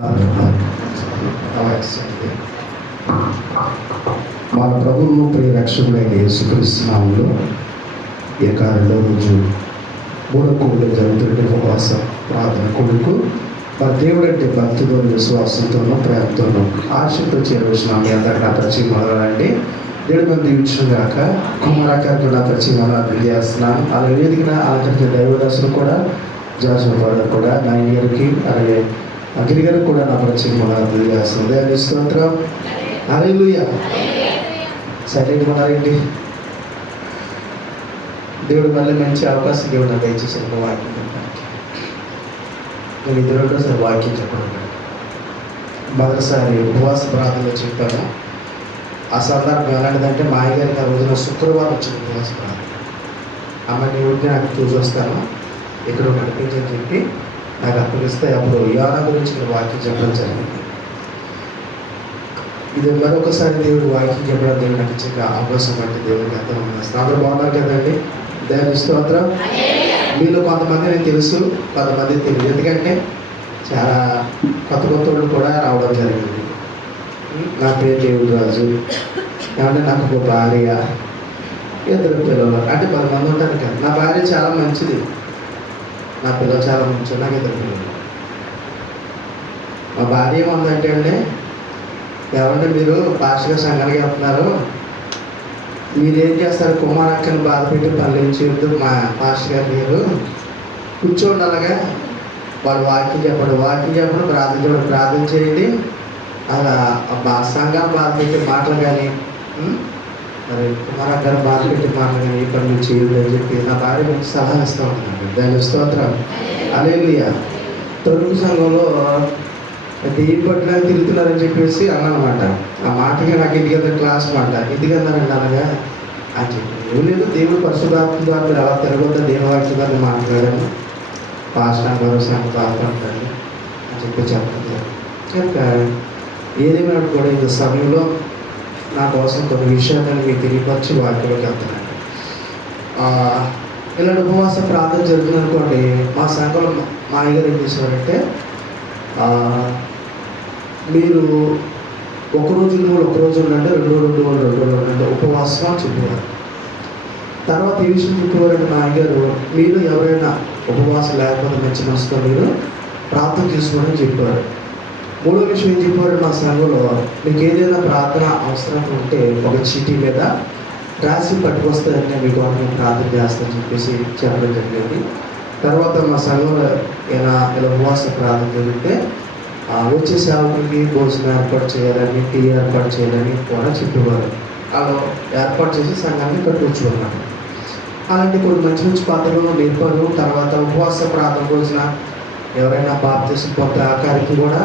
మన ప్రభువు ప్రియ రక్షకుడైన యేసుక్రీస్తు నామములో ఈ రెండో రోజు మూడో కూడిక జరుగుతున్న ఉపవాసం ప్రార్థన కొడుకు మన దేవుడు అంటే భక్తితో విశ్వాసంతోనూ ప్రేమతోనూ ఆశతో చేరవలసిన మీ అందరికీ నా పరిచయం మొదలండి. దేవుడి మంది దీవించడం గాక. కుమారాకారికి నా పరిచయం మొదలు చేస్తున్నాను. అలాగే వేదికన అలంకరించిన దైవదాసులు కూడా జాషువా ఫాదర్ కూడా 9 ఇయర్కి, అలాగే అఖిల్ గారికి కూడా నా పరిచయం మొదలు చేస్తుంది. దేవుని స్తోత్రం. హల్లెలూయా. సైలెంట్ ఉన్నారండి. దేవుడు మళ్ళీ మంచి అవకాశం దేవుడు నాకు దయచేసాను వాక్యం చెప్పడానికి. నేను ఇది రెండోసారి వాక్యం చెప్పడం. మొదటిసారి ఉపవాస ప్రార్థనలో చెప్పాను. ఆ సందర్భం ఎలాంటిదంటే మా అయ్యగారికి ఆ రోజున శుక్రవారం వచ్చింది ఉపవాస ప్రార్థన. అమ్మని ఊరికి నాకు చూసి వస్తాను, ఇక్కడ నడిపించని చెప్పి నాకు అప్పగిస్తే అప్పుడు యోనా గురించి నేను వాక్యం చెప్పడం జరిగింది. ఇది మరొకసారి దేవుడు వాక్యం చెప్పడం దేవుడు నాకు ఇచ్చే అవకాశం అంటే దేవుడికి అర్థం చేస్తాను. అందరూ బాగున్నారు కదండి. దేవుని స్తోత్రం. మీలో కొంతమంది నేను తెలుసు, కొంతమంది తెలియదు. ఎందుకంటే చాలా కొత్త వాళ్ళు కూడా రావడం జరిగింది. నా పేరు దేవుడు రాజు, ఏమంటే నాకు ఒక భార్య, 2 పిల్లలు, అంటే 10 మంది ఉంటారు కదా. నా భార్య చాలా మంచిది, నా పిల్లలు చాలా మంచి, నాకు 2 పిల్లలు. మా భార్య ఏముందంటే అండి, ఏమంటే మీరు పాస్టర్గా సంఘానికి వెళ్తున్నారు, మీరేం చేస్తారు, కుమారక్కని బాధ పెట్టి పనులు ఏం చేయొద్దు, మా పాస్టర్ గారు మీరు కూర్చోండి, అలాగా వాడు వాక్యం చెప్పడం ప్రార్థన చేయండి, అలా సంఘాన్ని బాధ పెట్టి మాటలు కానీ మరి కుమారక్కని బాధ పెట్టి మాటలు కానీ ఈ పనులు చేయొద్దు అని చెప్పి నా భార్య మంచి సలహా ఇస్తూ ఉంటున్నాను. దాని స్తోత్రం. హల్లెలూయా. తొలుగు సంఘంలో దెయ్యం పట్టడానికి తిరుగుతున్నారని చెప్పేసి అన్నమాట. ఆ మాటకి నాకు ఎందుకంటే క్లాస్ మాట, ఎందుకన్నారండి అలాగా అని చెప్పి. ఏం లేదు, దేవుడు పరిశుద్ధాత్మ ద్వారా మీరు అలా తిరగొద్దా దేవవాక్యం ద్వారా మాట్లాడాను, పాస్టర్ భరోసా బాధపడతాను అని చెప్పి చెప్తాను. కనుక ఏదేమైనా కూడా ఈ సమయంలో నా కోసం కొన్ని విషయాలను మీకు తెలియపరిచి వాక్యంలోకి వెళ్తున్నాను. ఇలాంటి ఉపవాస ప్రార్థన జరుగుతుంది అనుకోండి. మా సంఘంలో మా అయ్యగారు ఏం చేసేవారంటే, మీరు ఒకరోజు ఉండండి, 2 రోజులు ఉండండి ఉపవాసం అని చెప్పేవారు. తర్వాత ఈ విషయం చెప్పేవారంటే మా అయ్యగారు, మీరు ఎవరైనా ఉపవాసం లేకపోతే మంచి మనసుతో మీరు ప్రార్థన చేసుకోమని చెప్పారు. 3వ విషయం ఏం చెప్పారు, మా సంఘంలో మీకు ఏదైనా ప్రార్థన అవసరం ఉంటే ఒక చీటీ మీద రాసి పట్టుకొస్తారంటే మీకు నేను ప్రార్థన చేస్తానని చెప్పేసి చెప్పడం జరిగింది. తర్వాత మా సంఘంలో ఇలా ఉపవాస ప్రార్థన జరిగితే వచ్చే సేవకులకి భోజనం ఏర్పాటు చేయాలని, టీ ఏర్పాటు చేయాలని కూడా చెప్పేవారు. అలా ఏర్పాటు చేసి సంఘాన్ని పట్టుకొచ్చుకున్నాను. అలాంటి కొన్ని మంచి మంచి పాత్రలు నేర్పారు. తర్వాత ఉపవాస ప్రార్థన రోజున ఎవరైనా బాప్తిసం పొందే ఆకారికి కూడా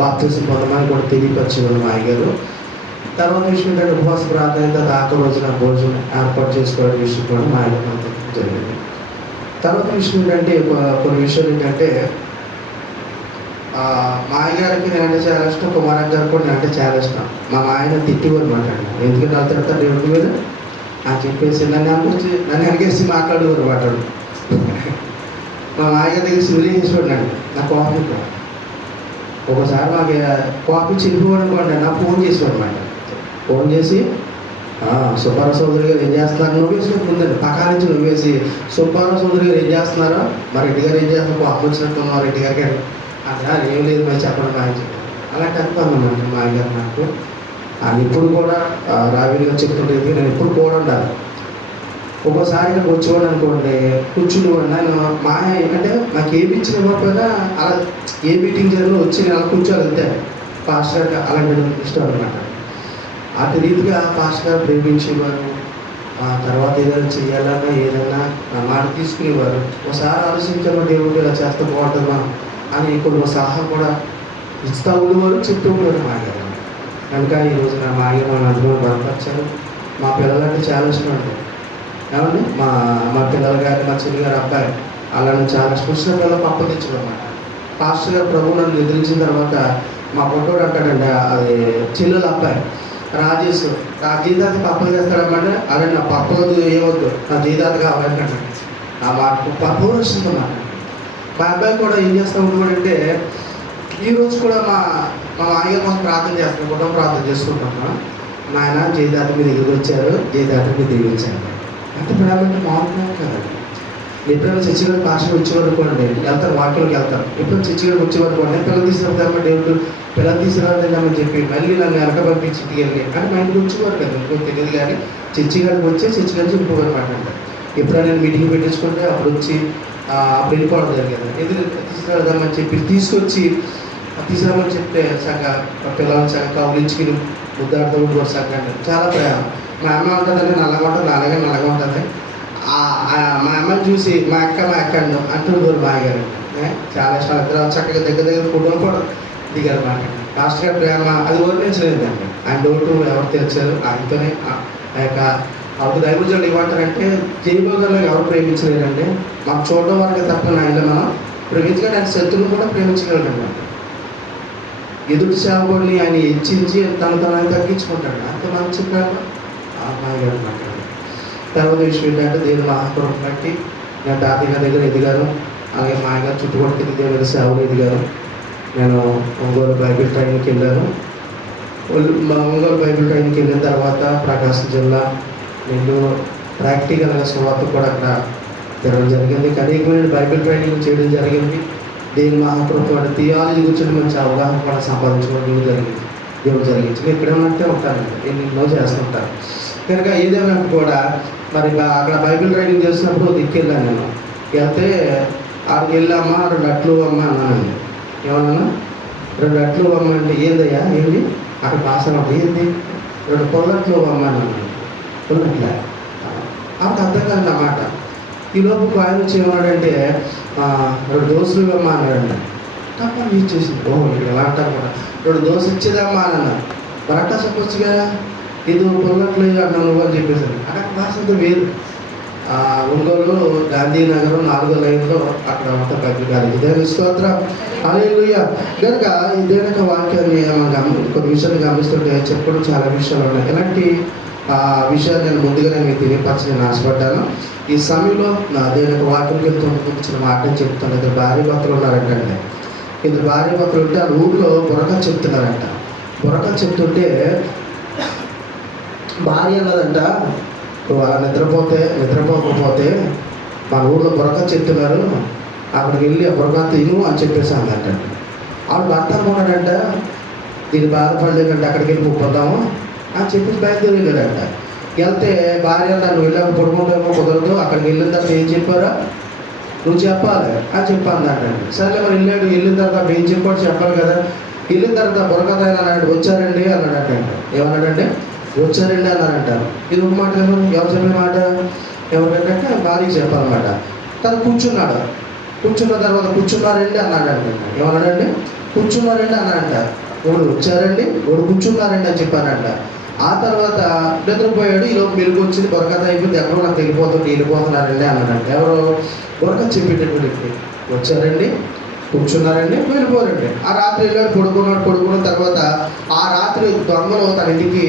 బాప్తిసం పొందమని కూడా తెలియపరిచేవారు మా అయ్యగారు. తర్వాత విషయం ఏంటంటే ఉపవాస ప్రార్థన అయితే ఆఖరి రోజున భోజనం ఏర్పాటు చేసుకోవడం విషయం కూడా మా అయ్యగారు జరిగింది. తర్వాత విషయం ఏంటంటే కొన్ని విషయాలు ఏంటంటే, మా అయ్యగారికి నేనంటే చాలా ఇష్టం, కుమారక్క గారు కూడా నేనంటే చాలా ఇష్టం. మా ఆయన తిట్టివారు మాట్లాడి, ఎందుకంటే వాళ్ళు తిడతారు దేవుడి మీద అని చెప్పేసి నన్ను వెనకేసి మాట్లాడేవారు మాట్లాడు. మా అయ్యగారి దగ్గర సివిలేసేవాడినండి నా కాఫీ. ఒకసారి మాకు కాఫీ చెల్లిపోవడం అనుకోండి, నాకు ఫోన్ చేసేవాడు మాట. ఫోన్ చేసి, సుబ్బారావు చౌదరి గారు ఏం చేస్తున్నారు, నువ్వేసి ముందండి పక్క నుంచి నువ్వేసి, సుబ్బారావు చౌదరి గారు ఏం చేస్తున్నారో, మరి రెడ్డి గారు ఏం చేస్తున్నారు, కాఫీ వచ్చినట్టు మా రెడ్డి గారికి అట్లా ఏం లేదు మరి చెప్పడం మా ఆయన చెప్పారు. అలాంటి అనుకున్నాను మా అయ్యగారు నాకు. అది ఇప్పుడు కూడా రావిగా చెప్తుండేది, నేను ఇప్పుడు కూడా ఉండాలి. ఒక్కోసారి నాకు వచ్చేవాడు అనుకోండి, కూర్చుని నేను మా ఆయన ఏంటంటే నాకు ఏ ఇచ్చిన ఇవ్వకపోయినా అలా ఏ మీటింగ్ జరిగినా వచ్చి నేను అలా కూర్చోవాలి అంతే. పాస్టర్ గారు అలాంటి ఇష్టం అనమాట. అటు రీతిగా పాస్టర్ గారు ప్రేమించేవారు. తర్వాత ఏదైనా చేయాలన్నా ఏదైనా మాట తీసుకునేవారు. ఒకసారి ఆలోచించాము, దేవుడు ఇలా చేస్తే బాగుంటుందా అని కొన్ని సలహా కూడా ఇస్తూ ఉండేవారు, చెప్తూ ఉండేవారు మా అయ్యగారు. కనుక ఈరోజు నా మా అయ్య మన అందరూ బలపరిచారు. మా పిల్లలంటే చాలా ఇష్టం అండి. ఏమండి మా పిల్లలు కానీ మా చెల్లి గారు అబ్బాయి అలాంటి చాలా ఇష్టం. పిల్లలకు అప్పగించడం అన్నమాట. పాస్టర్ గారు ప్రభు నన్ను నిద్రించిన తర్వాత మా పొట్టోడు అంటాడండి, అది చెల్లెల అబ్బాయి రాజేష్, నా జీతానికి పప్పలు చేస్తాడన్నమాట. అదే నా పప్పలదు ఏమొద్దు, నా జీతాలు కావాలంటే ఆ మా పప్పు వస్తుందన్నమాట. మా అబ్బాయి కూడా ఏం చేస్తూ ఉంటాడంటే, ఈరోజు కూడా మా మా మామయ్య కోసం ప్రార్థన చేస్తున్నాం, కుటుంబ ప్రార్థన చేసుకుంటున్నాం. నాయన జయదాత మీ దగ్గరికి వచ్చారు, జయదాత మీ దగ్గరికి వచ్చారు. ఎంత బిడాలంటే మామూలుగా కదండి. ఎప్పుడైనా చర్చిగారు భాష వచ్చేవాడుకోండి వెళ్తారు, వాక్యంలోకి వెళ్తారు. ఎప్పుడైనా చర్చిగారు వచ్చేవాడుకోండి పిల్లలు తీసుకురామ్మా దేవుడు, పిల్లలు తీసుకురాలేదని చెప్పి మళ్ళీ నన్ను వెనక పంపించి ఇంటికి వెళ్ళి అంటే మా ఇంటికి వచ్చేవారు కదా, ఇంకో తెలియదు. కానీ చర్చిగారికి వచ్చి చర్చిగారు వెళ్ళిపోవారు అనమాట. ఎప్పుడైనా నేను మీటింగ్ పెట్టించుకుంటే అప్పుడు వచ్చి అప్పుడు వెళ్ళిపోవడం జరిగేది. ఎందుకు తీసుకురాదామని చెప్పి తీసుకురామని చెప్తే చక్కగా పిల్లల్ని చక్కగా కౌలించుకుని ముద్దాడుతూ ఉంటారు చక్కగా. చాలా ప్రేమ. మా అమ్మ ఉంటుందండి నల్లగా ఉంటుంది, అలాగే నల్లగా ఉంటుంది. మా అమ్మని చూసి మా అక్క అంటుంటారు మా గారు. చాలా ఇష్టం. ఇద్దరు చక్కగా దగ్గర ఫోటోలు కూడా దిగారు మాట. మాస్టర్ గారు ప్రేమ అది వర్ణించలేదండి. ఆయన డోటు ఎవరు తెలిసారు, ఆయనతోనే ఆ యొక్క అప్పుడు దైవజనులు ఏమంటారంటే జైబోగర్లో ఎవరు ప్రేమించలేరండి, మాకు చూడడం వరకే తప్ప ఆయనలో మనం ప్రేమించగలి, ఆయన శత్రువును కూడా ప్రేమించగలడండి. ఎదుటి సేవకుడిని ఆయన హెచ్చించి తను తగ్గించుకుంటాడు. అంత మంచి ప్రేమ అమ్మాయి గారు మాట్లాడారు. తర్వాత విషయం ఏంటంటే దేవుని మహాపురం బట్టి నేను తాతయ్య దగ్గర ఎదిగాను. అలాగే మా ఆయన చుట్టుపక్కల దేవుని సేవలు ఎదిగాను. నేను ఒంగోలు బైబిల్ ట్రైనింగ్కి వెళ్ళాను. ఒంగోలు బైబిల్ ట్రైనింగ్కి వెళ్ళిన తర్వాత ప్రకాశం జిల్లా నెల్లూరు ప్రాక్టికల్గా సువార్త కూడా అక్కడ తిరగడం జరిగింది. అనేకమైన బైబిల్ ట్రైనింగ్ చేయడం జరిగింది. దేవుని మహాపురం థియాలజీ గురించి మంచి అవగాహన కూడా సంపాదించుకోవడం దేవుడు జరిగించింది. ఎక్కడేమంటే ఉంటానండి, ఎన్నో చేస్తుంటారు. కనుక ఏదేమైనా కూడా మరి అక్కడ బైబిల్ ట్రైనింగ్ చేసినప్పుడు దిక్కెళ్ళాను. నేను వెళ్తే ఆడికి వెళ్ళామ్మా 2 అట్లు అమ్మ అన్నానండి. ఏమన్నా 2 అట్లు అమ్మ అంటే ఏందయ్యా ఏంటి అక్కడ పాస్ అవ్వదు, ఏంది 2 పొల్లట్లు అమ్మ అన్నాను. పొల్లట్లే ఆమెకు అర్థం కాదు అన్నమాట. ఈలోపు ఆయన వచ్చి ఏమన్నాడంటే 2 దోశలు ఇవ్వమ్మా అన్నాడండి. తప్ప ఇచ్చేసింది. ఇక్కడ ఎలా అంటారు కూడా 2 దోశ ఇచ్చేదమ్మా అని అన్నాను. మరి అట్టా చెప్పొచ్చుగా, ఇది పొల్లట్లు అన్నాను నువ్వు అని చెప్పేసాను. అక్కడ క్లాస్ అంతా వేరు. ఒంగోలు గాంధీనగర్ 4వ లైన్లో అక్కడ ఉంటారు బైబిల్ కాలేజీ. దేవుని స్తోత్రం, హల్లెలూయా. కనుక ఈ దేవుని యొక్క వాక్యాన్ని కొన్ని విషయాలు గమనిస్తుంటే చెప్పడం చాలా విషయాలు ఉన్నాయి. ఇలాంటి విషయాలు నేను ముందుగా మీకు తెలియపరచని ఆశపడ్డాను. ఈ సమయంలో నా దేవుని యొక్క వాక్యంకి వెళ్తున్న మాటని చెప్తాను. ఇద్దరు భార్య భర్తలు ఉన్నారంటే, ఇద్దరు భార్య భర్తలు ఉంటే ఆ ఊళ్ళో బుర్రక చెప్తున్నారంట. బుర్రక చెప్తుంటే భార్య అన్నదంట, నిద్రపోకపోతే మన ఊళ్ళో బుర్రక చెప్తున్నారు, అక్కడికి వెళ్ళి ఆ బుర్రక తిను అని చెప్పేసి అన్నట్ట. ఆవిడ భర్త అనుకున్నాడంట, దీన్ని బాధపడలేదంటే అక్కడికి వెళ్ళి పోదాము అని చెప్పేసి బయలుదేరి వెళ్ళాడంట. వెళ్తే భార్య నన్ను వెళ్ళాక పడుకుంటామో కుదరదు, అక్కడికి వెళ్ళిన తర్వాత ఏం చెప్పారా నువ్వు చెప్పాలి అని చెప్పానంటే. సరే మరి వెళ్ళిన తర్వాత ఏం చెప్పాడు చెప్పాలి కదా. వెళ్ళిన తర్వాత బుర్రకథ అన్నాడు, వచ్చారండి అన్నాడంట. ఏమన్నాడంటే వచ్చారండి అన్నారంట. ఇది ఒక మాట ఎవరు చెప్పిన మాట, ఎవరికంటే భార్యకి చెప్పాలన్నమాట. తను కూర్చున్నాడు. కూర్చున్న తర్వాత కూర్చున్నారండి అన్నాడంట. ఏమన్నాడండి కూర్చున్నారండి అన్నాడంట. ఒకడు వచ్చారండి, ఒకడు కూర్చున్నారండి అని చెప్పానంట. ఆ తర్వాత నిద్రపోయాడు. ఈలోపు మెరుగు వచ్చింది, బుర్రకథ అయిపోయింది, ఎక్కడో నాకు వెళ్ళిపోతున్నారండి అన్నాడంట. ఎవరు బుర్రకథ చెప్పేటటువంటి వచ్చారండి, కూర్చున్నారండి, వెళ్ళిపోరండి. ఆ రాత్రి వెళ్ళాడు, పడుకున్న తర్వాత ఆ రాత్రి దొంగలు తన ఇంటికి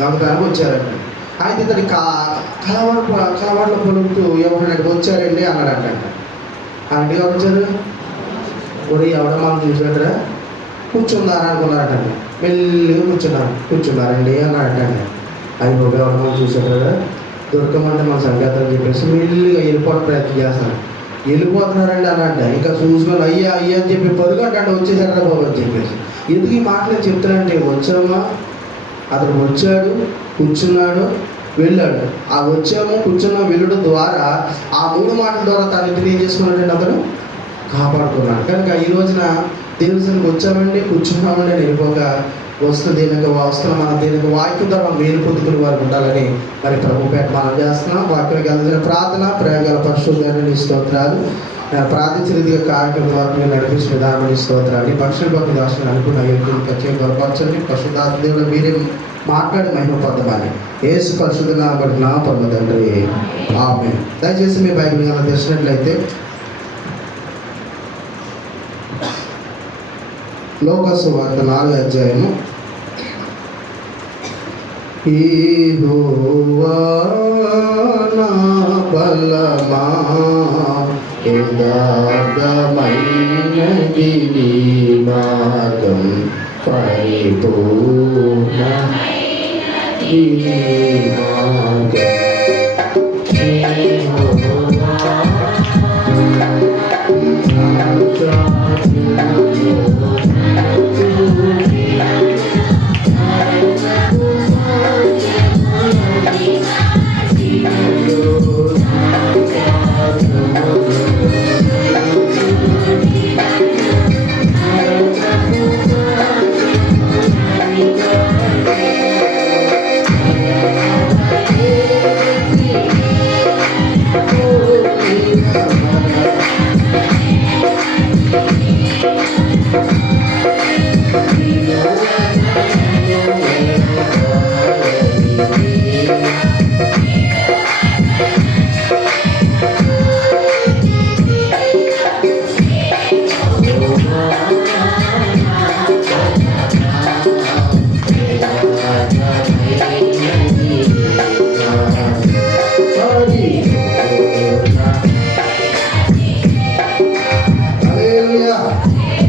దొంగతనానికి వచ్చారండి. అయితే ఇతని కలవాళ్ళు పలుకుతూ ఎవరైనా వచ్చారండి అన్నాడంట. అంటే ఎవరు వచ్చారు, ఒడి ఎవడ మనం చూసాడరా, కూర్చున్నారా అనుకున్నారంట. మెల్లిగా కూర్చున్నారండి అన్నాడంట. అది ఒక ఎవడ మనం చూసాడరా, దొరకమంటే మన సంగీతం చెప్పేసి మెల్లిగా వెళ్ళిపోవడం ప్రయత్నం చేస్తాను. వెళ్ళిపోతున్నారండి అనంట. ఇంకా చూసుకొని అయ్యా అని చెప్పి పరుగంటే వచ్చేసారా బాబు అని చెప్పేసి. ఎందుకు ఈ మాటలు చెప్తానంటే, వచ్చామా అతను వచ్చాడు, కూర్చున్నాడు, వెళ్ళాడు. ఆ వచ్చాము కూర్చున్నాం వెళ్ళడం ద్వారా ఆ 3 మాటల ద్వారా తను ఇంటిని ఏం చేసుకున్నాడండి, అతను కాపాడుకున్నాడు. కనుక ఈ రోజున దేవునికి వచ్చామండి, కూర్చున్నామండి అని వెళ్ళిపోక వస్తున్న మన దేనికి వాక్యం ద్వారా మేలు పొందుకునే వారు ఉండాలని మరి ప్రభుపేట మనం చేస్తున్నాం. వాక్యానికి వెళ్ళిన ప్రార్థన ప్రేమగల పరిశుద్ధాన్ని స్తోత్రాలు. ప్రార్థించిన రీతిగా కార్యక్రమం ద్వారా మీరు నడిపించిన విధానాన్ని స్తోత్రాలు. పక్షుల పక్క దాసులు అనుకున్న యోగ్యులు ప్రత్యేక బలపరచండి. పరిశుద్ధాత్మ దేవుడు మీరే మాట్లాడి మహిమ పొందమని యేసు పరిశుద్ధ నామమున పరమ తండ్రి ఆమేన్. దయచేసి మీ బైబిల్ కనుక తెరిచినట్లయితే లోకాసు సువార్త 4వ అధ్యాయము. యెహోవా నా బలమా యథార్థమైనది నీ మార్గం, పరిపూర్ణమైనది నీ మార్గం.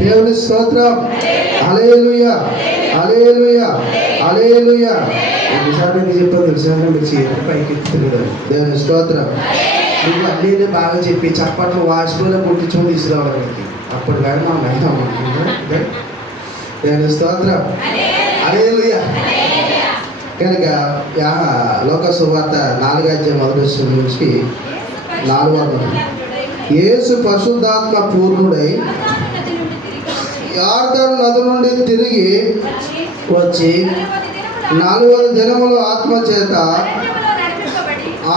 దేవుని స్తోత్రం. హల్లెలూయా, హల్లెలూయా, హల్లెలూయా. ఎన్నిసార్లు ఎందుకు చెప్పాను తెలుసా? మీరు చేతులు పైకి ఎత్తుతున్నారు. దేవుని స్తోత్రం. నువ్వు అన్నీ బాగా చెప్పి చప్పట్లు వాష్పూలో పుట్టించుకొని తీసుకురావడానికి అప్పుడు కానీ మనం అయినా దేవుని స్తోత్రం. హల్లెలూయా. కనుక లోక సువార్త 4:1-4 యేసు పరిశుద్ధాత్మ పూర్ణుడై యార్దాను నది నుండి తిరిగి వచ్చి 40 దినములు ఆత్మ చేత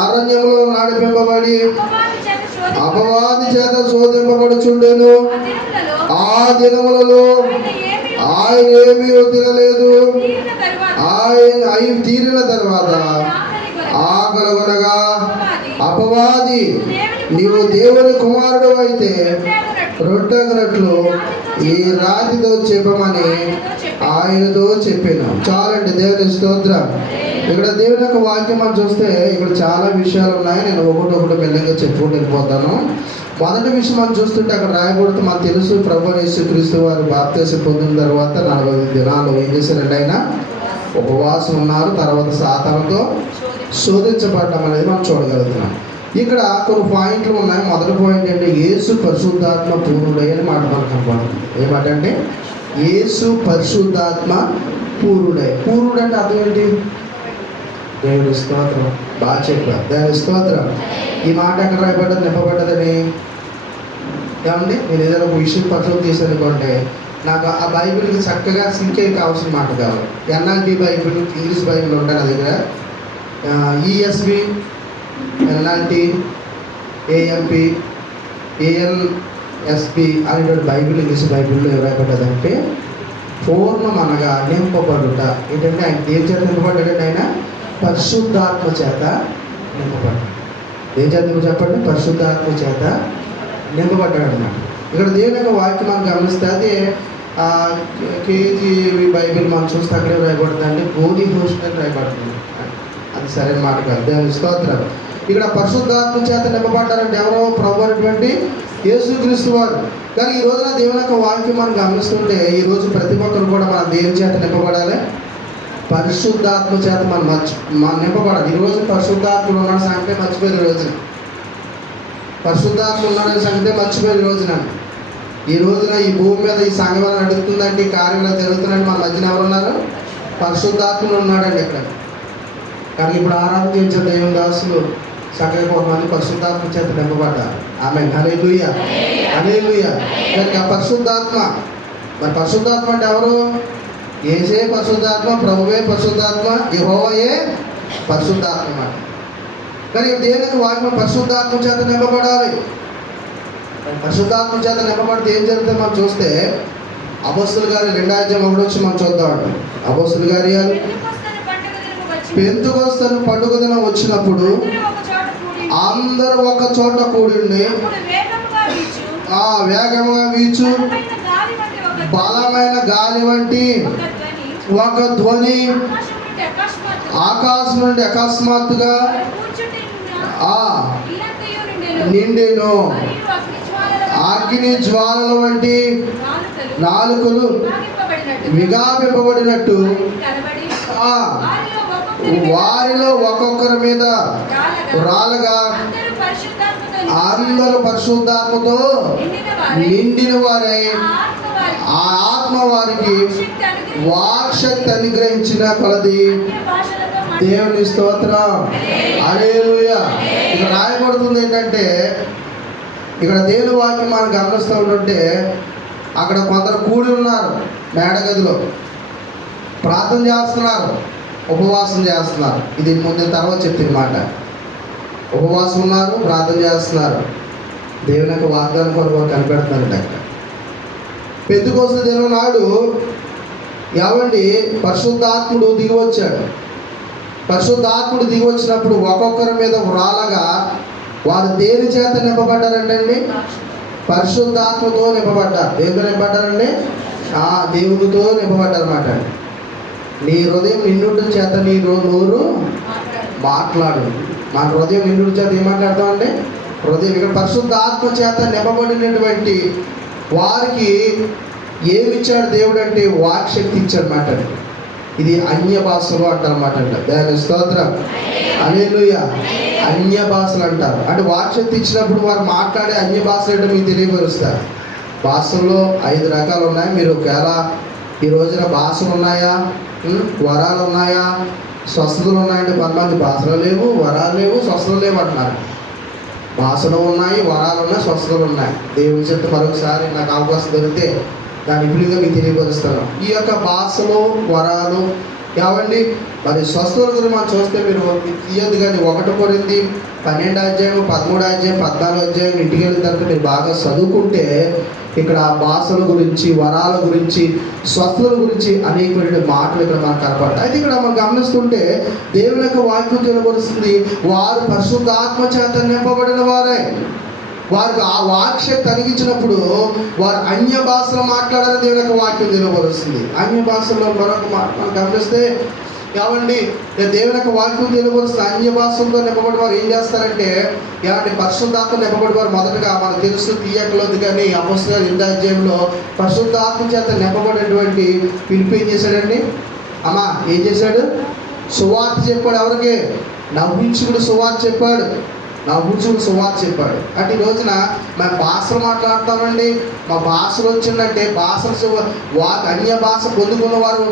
అరణ్యంలో నడిపింపబడి అపవాది చేత శోధింపబడుచుండెను. ఆ దినములలో ఆయన ఏమీ తినలేదు. ఆయన అయి తీరిన తర్వాత ఆకలగొనగా అపవాది, నీవు దేవుని కుమారుడు అయితే రొట్టెగనట్లు ఈ రాతితో చెప్పమని ఆయనతో చెప్పాను. చాలండి. దేవుని స్తోత్రం. ఇక్కడ దేవుని యొక్క వాక్యం మనం చూస్తే ఇక్కడ చాలా విషయాలు ఉన్నాయి. నేను ఒకటి మెల్లగా చెప్పుకుంటూ వెళ్ళిపోతాను. మొదటి విషయం మనం చూస్తుంటే అక్కడ రాయబడుతూ మనకు తెలుసు, ప్రభువు యేసుక్రీస్తు వారు బాప్తిసం పొందిన తర్వాత 40 దినాలు ఏం చేశారంటే ఆయన ఉపవాసం ఉన్నారు. తర్వాత సాతానుతో శోధించబడ్డం అనేది మనం చూడగలుగుతున్నాం. ఇక్కడ కొన్ని పాయింట్లు ఉన్నాయి. మొదటి పాయింట్ అంటే యేసు పరిశుద్ధాత్మ పూర్ణుడై అని మాట మనకు కనపడుతుంది. ఏమాట అంటే యేసు పరిశుద్ధాత్మ పూర్ణుడై. పూర్ణుడు అంటే అర్థం ఏంటి? దేవుని స్తోత్రం. బాగా చెప్పారు. దేవుని స్తోత్రం. ఈ మాట ఎక్కడ రాయబడ్డది? నింపబడ్డదని. ఏమండి, నేను ఏదైనా ఒక విషయం పరిశోధన చేశాను అనుకోండి, నాకు ఆ బైబిల్కి చక్కగా సింకే కావాల్సిన మాట కావాలి. ఎన్ఎల్టీ బైబిల్, ఇంగ్లీష్ బైబిల్ ఉంటాయి నా దగ్గర. ఈఎస్వి, ఎన్ఎల్టీ, ఏఎంపి, ఏఎల్ఎస్పి అనేటువంటి బైబిల్ ఇంగ్లీష్ బైబిల్లో ఏమైపడ్డదంటే పూర్ణం అనగా నింపబడుట. ఏంటంటే ఆయన దేని చేత నింపబడ్డాడంటే ఆయన పరిశుద్ధాత్మ చేత నింపబడ్డాడు. ఏం చేత చెప్పండి? పరిశుద్ధాత్మ చేత నింపబడ్డాడు అన్నమాట. ఇక్కడ దేవుని యొక్క వాక్యం మనం గమనిస్తే అదే కేజీవి బైబిల్ మనం చూస్తే అక్కడే రాయబడుతుందండి, హోలీ హోస్ట్ అని రాయబడుతుంది. అది సరైన మాట కాదు. దేవుని స్తోత్రం. ఇక్కడ పరిశుద్ధాత్మ చేత నింపబడ్డారంటే ఎవరో ప్రభు అనేటువంటి యేసుక్రీస్తు వారు. కానీ ఈ రోజున దేవుని యొక్క వాక్యం మనం గమనిస్తుంటే ఈరోజు ప్రతి ఒక్కరు కూడా మనం దేవుని చేత నింపబడాలి, పరిశుద్ధాత్మ చేత మనం నింపబడాలి. ఈరోజు పరిశుద్ధాత్ముడు ఉన్న సంగతే మర్చిపోయిన రోజున, పరిశుద్ధాత్మ ఉన్నాడనే సంగతే మర్చిపోయిన రోజున, ఈ రోజున ఈ భూమి మీద ఈ సంఘం నడుస్తుందంటే, ఈ కార్యాలు జరుగుతున్నాయంటే మన మధ్యన ఎవరున్నారు? పరిశుద్ధాత్ముడు ఉన్నాడండి ఇక్కడ. కానీ ఇప్పుడు ఆరాధన చేయించే దేవుని దాసులు చక్కగా కొంతమంది పరిశుద్ధాత్మ చేత నింపబడ్డారు. ఆమె హల్లెలూయా, హల్లెలూయా. కనుక పరిశుద్ధాత్మ, మరి పరిశుద్ధాత్మ అంటే ఎవరు? యేసే పరిశుద్ధాత్మ, ప్రభువే పరిశుద్ధాత్మ, యెహోవాయే పరిశుద్ధాత్మ అన్నమాట. కానీ దేవునికి వాక్యం పరిశుద్ధాత్మ చేత నింపబడాలి. పరిశుద్ధాత్మ చేత నింపబడితే ఏం జరుగుతుంది మనం చూస్తే, అపోస్తలుల కార్యాలు 2:1 మనం చూద్దామండి. అపోస్తలుల కార్యాలు పెంతెకొస్తు పండుగ దినం వచ్చినప్పుడు అందరూ ఒక చోట కూడి వేగముగా వీచు బలమైన గాలి వంటి ఒక ధ్వని ఆకాశం నుండి అకస్మాత్తుగా నిండెను. అగ్ని జ్వాలల వంటి నాలుకలు విగాపింపబడినట్టు వారిలో ఒక్కొక్కరి మీద రాలగా అందరూ పరిశుద్ధాత్మతో నిండిన వారై ఆ ఆత్మ వారికి వాక్శక్తి అనుగ్రహించిన కొలది దేవుని స్తోత్రం. హల్లెలూయా. ఇక్కడ రాయబడుతుంది ఏంటంటే, ఇక్కడ దేవుని వాక్యం మనం గమనిస్తూ ఉంటుంటే అక్కడ కొందరు కూడి ఉన్నారు, మేడగదిలో ప్రార్థన చేస్తున్నారు, ఉపవాసం చేస్తున్నారు. ఇది ముందు తర్వాత చెప్తుంది మాట. ఉపవాసం ఉన్నారు, ప్రార్థన చేస్తున్నారు, దేవుని యొక్క వాగ్దానం కొరకు కనిపెడుతున్నారంట. అక్కడ పెద్దకొస్తు దినం నాడు ఏమండి పరిశుద్ధాత్ముడు దిగి వచ్చాడు. పరిశుద్ధాత్ముడు దిగి వచ్చినప్పుడు ఒక్కొక్కరి మీద రాలగా వారు దేని చేత నింపబడ్డారంటండి? పరిశుద్ధాత్మతో నింపబడ్డారు. దేవుడితో నింపబడ్డారండి, దేవుడితో నింపబడ్డారన్నమాట. నీ హృదయం నిండుట చేత నీ నోరు మాట్లాడు. మన హృదయం నిండుట చేత ఏం మాట్లాడతామండి? హృదయం. ఇక్కడ పరిశుద్ధాత్మ చేత నింపబడినటువంటి వారికి ఏమిచ్చాడు దేవుడు అంటే వాక్శక్తి ఇచ్చాడు మాట. ఇది అన్య భాషలు అంటారన్నమాట. దేవుని స్తోత్రం. హల్లెలూయా. అన్య భాషలు అంటారు. అంటే వాక్శక్తి ఇచ్చినప్పుడు వారు మాట్లాడే అన్య భాషలు అంటే మీకు తెలియపరుస్తారు. భాషల్లో 5 రకాలు ఉన్నాయి. మీరు ఒకవేళ ఈ రోజున భాషలు ఉన్నాయా, వరాలు ఉన్నాయా, స్వస్థతలు ఉన్నాయంటే కొంతమంది భాషలు లేవు, వరాలు లేవు, స్వస్థతలు లేవు అంటున్నారు. భాషలు ఉన్నాయి, వరాలు ఉన్నాయి, స్వస్థతలు ఉన్నాయి. దేవుని చెప్తే మరొకసారి నాకు అవకాశం దొరికితే దాని విపులంగా మీకు తెలియపరుస్తాను. ఈ యొక్క భాషలు, వరాలు ఏమండి మరి స్వస్థతల గురించి మనం చూస్తే మీరు తీయదు కానీ 1 కొరింథీ 12 అధ్యాయం, 13 అధ్యాయం, 14 అధ్యాయం ఇంటికి వెళ్ళిన తర్వాత మీరు బాగా చదువుకుంటే ఇక్కడ భాషల గురించి, వరాల గురించి, స్వస్థతల గురించి అనేకమైన మాటలు ఇక్కడ మనకు కనపడతాయి. అయితే ఇక్కడ మనం గమనిస్తుంటే దేవుని యొక్క వాక్యం తెలియపరుస్తుంది, వారు పరిశుద్ధాత్మ చేత నింపబడిన వారే. వారికి ఆ వాక్శక్తి కలిగించినప్పుడు వారు అన్య భాషలో మాట్లాడాలని దేవుని యొక్క వాక్యం తెలియపరుస్తుంది. అన్య భాషల్లో మరొక మాట మనం గమనిస్తే ఏమండి దేవుని యొక్క వాక్యం తెలియపరుస్తుంది. అన్య భాషలతో నింపబడి వారు ఏం చేస్తారంటే ఏమంటే పరిశుద్ధాత్మ నింపబడి వారు మొదటగా మనకు తెలుసు తీయకలోది కానీ అపొస్తలుల 8వ అధ్యాయంలో పరిశుద్ధాత్మ చేత నింపబడినటువంటి పిలుపు ఏం చేశాడండి? అమ్మా ఏం చేశాడు? సువార్త చెప్పాడు. ఎవరికి? నవ్వించుకుడు సువార్త చెప్పాడు. సువార్త చెప్పాడు. అంటే ఈ రోజున మేము భాషలు మాట్లాడతామండి, మా భాషలు వచ్చిందంటే భాషలు అన్య భాష పొందుకున్న వారు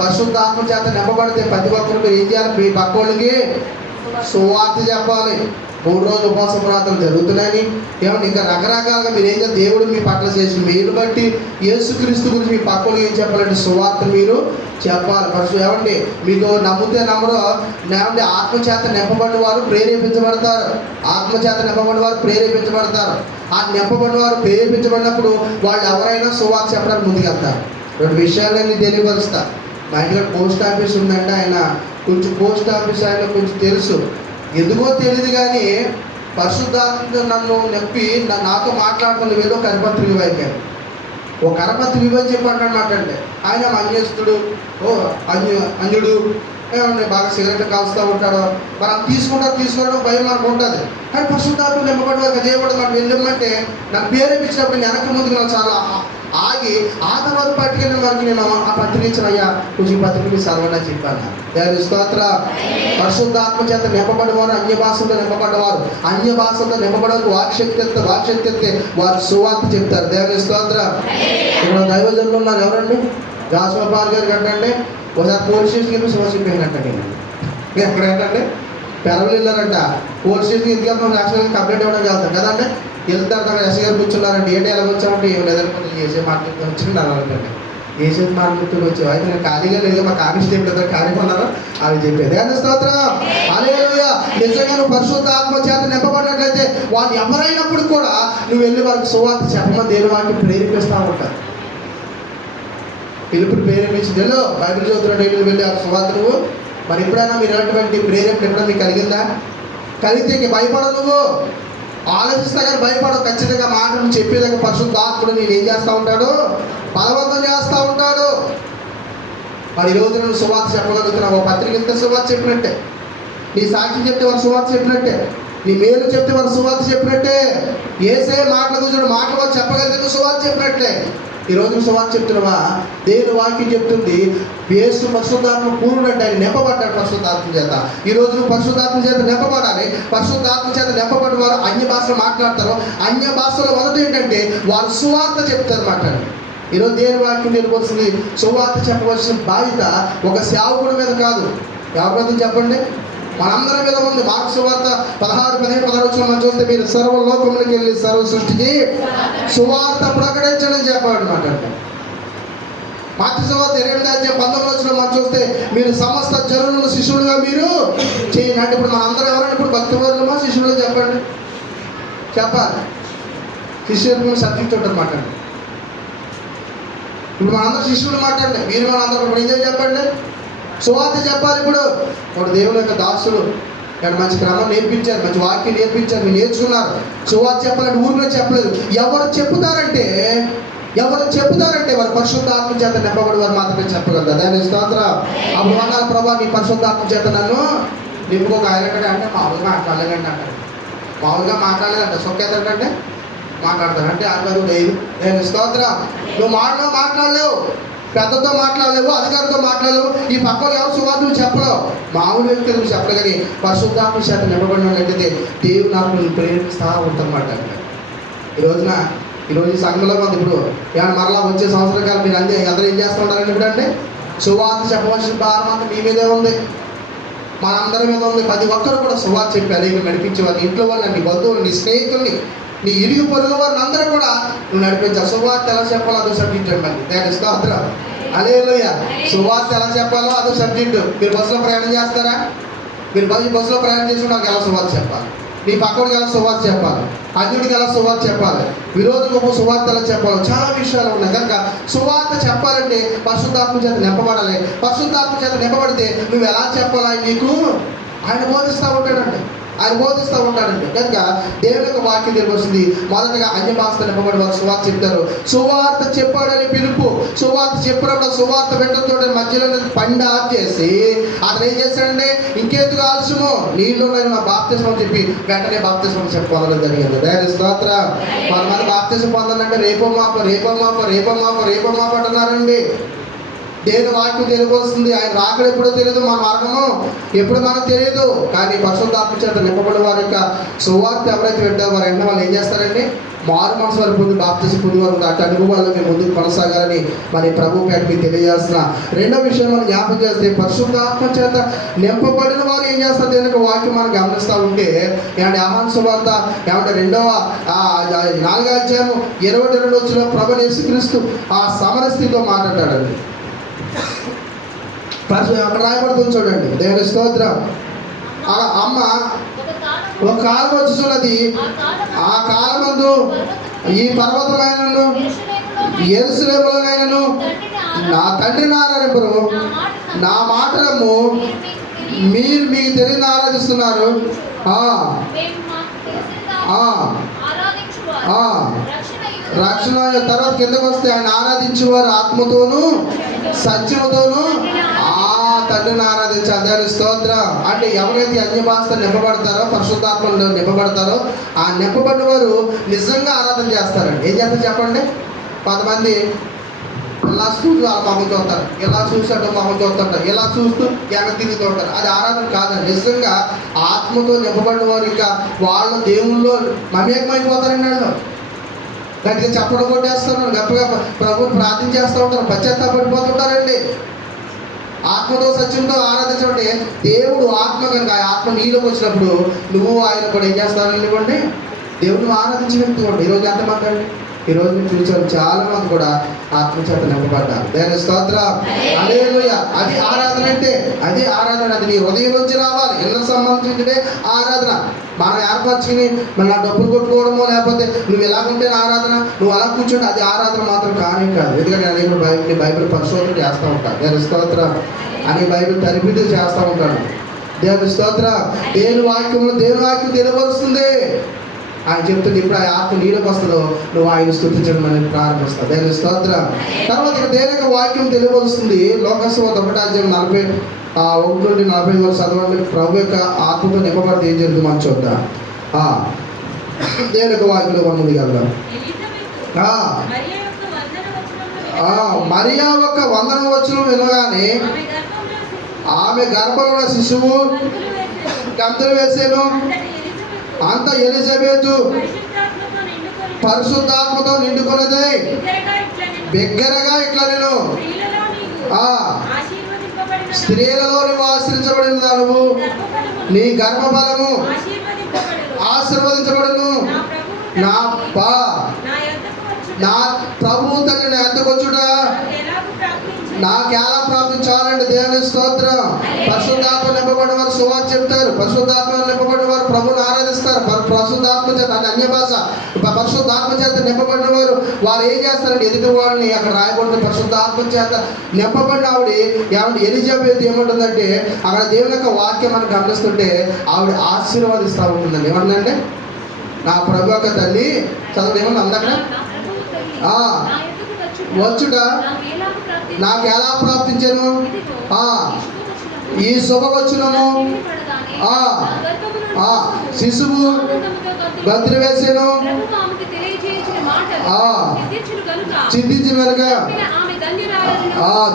పరిశుద్ధాత్మ చేత నింపబడితే ప్రతి ఒక్కరికి ఏం చేయాలి? మీ పక్కోళ్ళకి సువార్త చెప్పాలి. 3 రోజులు ఉపవాస ప్రార్థనలు జరుగుతున్నాయని ఏమంటే ఇంకా రకరకాలుగా మీరు ఏం చేయాలి? దేవుడు మీ పట్ల చేసిన మీరు బట్టి యేసుక్రీస్తు గురించి మీ పక్కన ఏం చెప్పాలంటే సువార్త మీరు చెప్పాలి. ఏమండి మీకు నమ్మితే నమ్మరో ఏమంటే ఆత్మచేత నింపబడిన వారు ప్రేరేపించబడతారు. ఆత్మచేత నింపబడిన వారు ప్రేరేపించబడతారు. ఆ నింపబడిన వారు ప్రేరేపించబడినప్పుడు వాళ్ళు ఎవరైనా సువార్త చెప్పడానికి ముందుకెళ్తారు. 2 విషయాలన్నీ తెలియపరుస్తా. మా ఇంట్లో పోస్ట్ ఆఫీస్ ఉందంటే ఆయన కొంచెం పోస్ట్ ఆఫీస్ ఆయన కొంచెం తెలుసు, ఎందుకో తెలియదు కానీ పరిశుద్ధాత్మ నన్ను నొప్పి నాతో మాట్లాడుతున్న ఏదో కరపత్రి అయిపోయారు. ఓ కరపత్రి వివని చెప్పి అంటాడు. అంటే ఆయన అన్యస్తుడు, అంజుడు, బాగా సిగరెట్ కాల్స్తూ ఉంటాడు. మరి అది తీసుకోవడం భయం మనకు ఉంటుంది. కానీ పరిశుద్ధాత్మ నింపబడి వారికి దేవుడు మనం వెళ్ళమంటే నాకు ప్రేరేపించినప్పుడు నేను వెనక ముందుకు నాకు చాలా ఆగి ఆ తర్వాత పట్టుకెళ్ళిన వరకు నేను ఆ పత్రిక ఇచ్చినయ్యా కొంచెం పత్రిక సర్వనా చెప్పాను. దేవుని స్తోత్రం. పరిశుద్ధాత్మ చేత నింపబడేవారు అన్య భాషలతో నింపబడ్డవారు, అన్య భాషలతో నింపబడేవారు వాక్శక్తి ఎత్తే వారు సువార్త చెప్తారు. దేవుని స్తోత్రం. ఇక్కడ దైవజనులు ఉన్నారు. ఎవరండి? దాసోపాల్ గారికి అంటే ఒకసారి పోలీస్ స్టేషన్కి వెళ్ళి సువార్త చెప్పానంట. నేను ఎక్కడ ఏంటంటే పెరవలు వెళ్ళారంట. పోలీస్ స్టేషన్కి ఎందుకు వెళ్తాం? యాక్చువల్గా కంప్లైంట్ ఇవ్వడానికి వెళ్తాం కదంటే. వెళ్తారు అక్కడ ఎస్ఐ గారు కూర్చున్నారంటే ఏంటి ఎలా వచ్చామంటే ఏం లేదనుకుంటే ఏసే మాట్లాడుతూ వచ్చింది అన్నారంటే. ఏసే మాట్లాడుతూ వచ్చావు. అయితే నేను ఖాళీగా లేదు, మా కానిస్టేబుల్ దగ్గర ఖాళీ కొన్నారో అవి చెప్పేది. దేవుని స్తోత్రం. హల్లెలూయా. నిజంగా నువ్వు పరిశుద్ధాత్మ చేత నింపబడినట్లయితే వాళ్ళు ఎవరైనప్పుడు కూడా నువ్వు వెళ్ళి వారికి సువార్త చెప్పమని దేవుని వాక్యం ప్రేరేపిస్తూ ఉంటారు. పిలుపుని ప్రేరేపించింది వెళ్ళు బైబిల్ చదువుతున్న వెళ్ళి ఆ సువార్త నువ్వు మరి ఎప్పుడైనా మీరు ఎలాంటి ప్రేరేపణ ఎప్పుడైనా మీకు కలిగిందా? కలిగితే ఇంక భయపడవు, నువ్వు ఆలోచిస్తా కానీ భయపడవు. ఖచ్చితంగా మాటలు చెప్పేదాకా పరిశుద్ధాత్ముడు నేను ఏం చేస్తూ ఉంటాడు? బలవంతం చేస్తూ ఉంటాడు. మరి ఈ రోజు నువ్వు సువార్త చెప్పగలుగుతున్నావు. పత్రిక ఇస్తే సువార్త చెప్పినట్టే, నీ సాక్షి చెప్తే వారు సువార్త చెప్పినట్టే. నీ మేలు చెప్తే మన సువార్త చెప్పినట్టే. ఏసే మాటలు కూర్చొని మాటలు వాళ్ళు చెప్పగలిగితే సువార్త చెప్పినట్లే. ఈ రోజు సువార్త చెప్తున్నావా? దేవుని వాక్యం చెప్తుంది యేసు పరిశుద్ధాత్మ పూర్ణుడంటే ఆయన నింపబడ్డాడు పరిశుద్ధాత్మ చేత. ఈ రోజు నువ్వు పరిశుద్ధాత్మ చేత నింపబడాలి. పరిశుద్ధాత్మ చేత నింపబడిన వారు అన్య భాషలు మాట్లాడతారు. అన్య భాషలో మొదటి ఏంటంటే వారు సువార్త చెప్తారు అన్నమాట. ఈరోజు దేవుని వాక్యం తెలియవలసింది, సువార్త చెప్పవలసిన బాధ్యత ఒక సేవకుడి మీద కాదు. ఎవరి మీద చెప్పండి? మనందరి మీద ఉంది. మార్కు సువార్త 16:15 మనం చూస్తే, మీరు సర్వలోకములకు వెళ్ళి సర్వ సృష్టికి సువార్త ప్రకటించడం చెప్పాడు అన్నమాట. మార్కు సువార్త 8:19 మనం చూస్తే, మీరు సమస్త జనులను శిష్యులుగా మీరు చేయండి. అంటే ఇప్పుడు మన అందరం ఎవరైనా ఇప్పుడు భక్తివర్గమా శిష్యులు చెప్పండి? చెప్పాలి. శిష్యులు సబ్జెక్ట్ ఉంటుంది మాట్లాడండి. ఇప్పుడు మనందరూ శిష్యులు మాట్లాడండి. మీరు మనందరూ ఇప్పుడు ఏం చెప్పండి? సువార్త చెప్పాలి. ఇప్పుడు దేవుని యొక్క దాసులు ఇక్కడ మంచి క్రమం నేర్పించారు, మంచి వాక్యం నేర్పించారు, మీరు నేర్చుకున్నారు. సువార్త చెప్పాలంటే ఊరిలో చెప్పలేదు. ఎవరు చెప్తారంటే వారు పరిశుద్ధాత్మ చేత నింపబడి వారు మాత్రమే చెప్పగలరు. దాని స్తోత్రం. అప్పుడు అన్నారు, ప్రభా నీ పరిశుద్ధాత్మ చేత నన్ను నింపుకోక. ఆయన అంటే మామూలుగా మాట్లాడలేదండి అంటారు. మామూలుగా మాట్లాడలేదంట. సొక్కేదంటే మాట్లాడతాడు. అంటే అన్నది లేదు. నేను స్తోత్రం. నువ్వు మాట్లాడలేవు, పెద్దతో మాట్లాడలేవు, అధికారితో మాట్లాడలేవు. ఈ పక్కన ఎవరు సువార్త నువ్వు చెప్పలేవు. మామూలు వ్యక్తులు నువ్వు చెప్పలేవు. కానీ పరిశుద్ధాత్మ చేత నింపబడిన వాళ్ళైతే దేవుడు నాకు ప్రేమిస్తా ఉంటుందన్నమాట. ఈరోజు ఈ సంఘంలో ఉంది. ఇప్పుడు ఏమైనా మరలా వచ్చే సంవత్సరం కాలం మీరు అందరూ ఏం చేస్తూ ఉంటారండి? ఇప్పుడు అంటే సువార్త చెప్పవలసిన భారం అంతా మీ మీదే ఉంది, మనందరి మీద ఉంది. ప్రతి ఒక్కరు కూడా సువార్త చెప్పారు. ఇక నడిపించేవారు ఇంట్లో వాళ్ళని, నీ బంధువులు, నీ స్నేహితుల్ని, నీ ఇరుగు పొరుగు వారిని అందరూ కూడా నువ్వు నడిపించావు. సువార్త ఎలా చెప్పాలో అదో సబ్జెక్ట్ ఇవ్వండి. దాని స్తోత్రం. హల్లెలూయా. సువార్త ఎలా చెప్పాలో అదో సబ్జెక్టు. మీరు బస్సులో ప్రయాణం చేస్తారా? మీరు బస్సులో ప్రయాణం చేసి నాకు ఎలా సువార్త చెప్పాలి, నీ పక్కడికి ఎలా సువార్త చెప్పాలి, అన్యుడికి ఎలా సువార్త చెప్పాలి, విరోధులకు సువార్త ఎలా చెప్పాలి, చాలా విషయాలు ఉన్నాయి. కనుక సువార్త చెప్పాలంటే పరిశుద్ధాత్మ చేత నింపబడాలి. పరిశుద్ధాత్మ చేత నింపబడితే నువ్వు ఎలా చెప్పాలి నీకు ఆయన బోధిస్తూ ఉంటాడండి. కనుక దేవుని యొక్క వాక్యం తెలియవలసింది. మొదటగా అన్య భాషతో నింపబడి వారు సువార్త చెప్తారు. సువార్త చెప్పాడని పిలుపు. సువార్త చెప్పినప్పుడు సువార్త పెట్టడంతో మధ్యలో పండి ఆఫ్ చేసి అతను ఏం చేశాడంటే, ఇంకెందుకు ఆలస్యము, నీళ్ళు నా బాప్తిస్మం అని చెప్పి వెంటనే బాప్తిస్మం చెప్పాలని జరిగింది. దాని స్తోత్రం. కొంతమంది బాప్తిస్మం పొందాలంటే రేపో మాప అంటున్నారండి. దేవుని వాక్యం తెలియవలసింది. ఆయన రాకడ ఎప్పుడో తెలియదు, మన మార్గము ఎప్పుడు మనకు తెలియదు. కానీ పరిశుద్ధాత్మ చేత నింపబడిన వారి యొక్క సువార్త ఎవరైతే వింటారో వారు వెంటనే వాళ్ళు ఏం చేస్తారండి? మారు మనసు వారు పొంది బాప్తిస్మం పొంది వారు అటు అనుభవాల్లో మేము ముందుకు కొనసాగాలని మరి ప్రభు పేట మీకు తెలియజేస్తున్నా. రెండో విషయం మనం జ్ఞాపకం చేస్తే, పరిశుద్ధాత్మ చేత నింపబడిన వారు ఏం చేస్తారు? దేవుని యొక్క వాక్యం మనం గమనిస్తూ ఉంటే ఏమంటే యోహాను సువార్త 4వ అధ్యాయం 22 ప్రభువు యేసుక్రీస్తు ఆ సమరస్థితితో మాట్లాడాడండి. అక్కడ రాయబడుతుంది చూడండి. దేవుని స్తోత్రం. అమ్మ ఒక కాలం వచ్చున్నది, ఆ కాలమందు ఈ పర్వతమైనను యెరూషలేములోనైనను నా తండ్రిని ఆరాధింపరు, నా మాటలను మీరు మీకు తెలియని ఆరాధిస్తున్నారు. రక్షణ తర్వాత కిందకు వస్తే ఆయన ఆరాధించేవారు ఆత్మతోనూ సత్యముతోనూ తండ్రిని ఆరాధించాలి. దాని స్తోత్రం. అంటే ఎవరైతే అన్య భాషతో నింపబడతారో, పరిశుద్ధాత్మలో నింపబడతారో, ఆ నింపబడిన వారు నిజంగా ఆరాధన చేస్తారండి. ఏం చేస్తారు చెప్పండి? కొంతమంది ఇలా చూస్తూ వాళ్ళ మొహం చూస్తారు, ఇలా చూసాడు మొహం చూస్తుంటారు, ఇలా చూస్తూ వెనక తిరుగుతూ ఉంటారు. అది ఆరాధన కాదండి. నిజంగా ఆత్మతో నింపబడిన వారు ఇంకా వాళ్ళ దేవుల్లో మమేకమైపోతారండి. వాళ్ళు గట్టిగా చెప్పడం కొట్టేస్తారు, గొప్పగా ప్రభువుని ప్రార్థన చేస్తూ ఉంటారు, పశ్చాత్తాపడిపోతుంటారండి. ఆత్మతో సత్యంతో ఆరాధించబడి దేవుడు ఆత్మ కనుక ఆ ఆత్మ నీలోకి వచ్చినప్పుడు నువ్వు ఆయన కూడా ఏం చేస్తారని ఇవ్వండి, దేవుడు ఆరాధించినట్టుకోండి. ఈరోజు ఎంతమంది అండి? ఈరోజు మీరు చూసారు చాలా మంది కూడా ఆత్మచేత నింపబడ్డారు. దేవుని స్తోత్రం. హల్లెలూయా. అది ఆరాధన అంటే, అది ఆరాధన. అది నీ హృదయం నుంచి రావాలి. ఇళ్ళకు సంబంధించిందే ఆరాధన. మనం ఏర్పరచుకుని మళ్ళీ ఆ డబ్బులు కొట్టుకోవడమో, లేకపోతే నువ్వు ఎలాగుంటే ఆరాధన, నువ్వు అలా కూర్చోండి, అది ఆరాధన మాత్రం కానీ కాదు. ఎందుకంటే నేను ఇప్పుడు బైబిల్ పరిశోధన చేస్తూ ఉంటాను. దేవుని స్తోత్రం అని బైబిల్ తరిపిది చేస్తూ ఉంటాను. దేవుని స్తోత్రం. దేవుని వాక్యం తెలియవలసిందే. ఆయన చెప్తుంది, ఇప్పుడు ఆ ఆత్మ నీలోకి వస్తుందో నువ్వు ఆయన స్తుతించడం అనేది ప్రారంభిస్తావు. దేవుని స్తోత్రం. తర్వాత దేవుని యొక్క వాక్యం తెలియవలసింది. లోకసువార్త 1:41-45 చదవండి. ప్రభు యొక్క ఆత్మతో నింపబడితే ఏం జరుగుతుంది మనం చూద్దాం. దేవునికి వాక్యంలో ఉన్నది కదా. మరియా యొక్క వందన వచనం వినగానే ఆమె గర్భంలో శిశువు గంతులు వేసాను. అంత ఎలిజబెతు పరిశుద్ధాత్మతో నిండుకున్నది. బిగ్గరగా ఇట్లా నేను స్త్రీలలో నువ్వు ఆశ్రయించబడిన దానవు, నీ గర్భఫలము ఆశీర్వదించబడును. నా ప్రభు తల్లి నా ఎద్దకొచ్చుట నాకు ఎలా ప్రార్థించాలంటే దేవుని స్తోత్రం. పరిశుద్ధాత్మ నింపబడిన వారు సువార్త చెప్తారు. పరిశుద్ధాత్మ నింపబడిన వారు ప్రభుని ఆరాధిస్తారు. పరిశుద్ధాత్మ చేత అన్య భాష పరిశుద్ధాత్మ చేత నింపబడిన వారు ఏం చేస్తారంటే ఎదుటి వాళ్ళని అక్కడ రాయబడిన పరిశుద్ధాత్మ చేత నింపబడిన ఆవిడ ఎలిజబెత్ ఏముంటుందంటే అక్కడ దేవుని యొక్క వాక్యం మనం గమనిస్తుంటే ఆవిడ ఆశీర్వాదిస్తూ ఉంటుందండి. ఏమంటుందంటే నా ప్రభు యొక్క తల్లి చదువు ఏమన్నా అందక్కడ వచ్చుట నాకు ఎలా ప్రాప్తించను, ఈ శుభవచనము శిశువు గంతులు వేసాను చింతించిన కనుక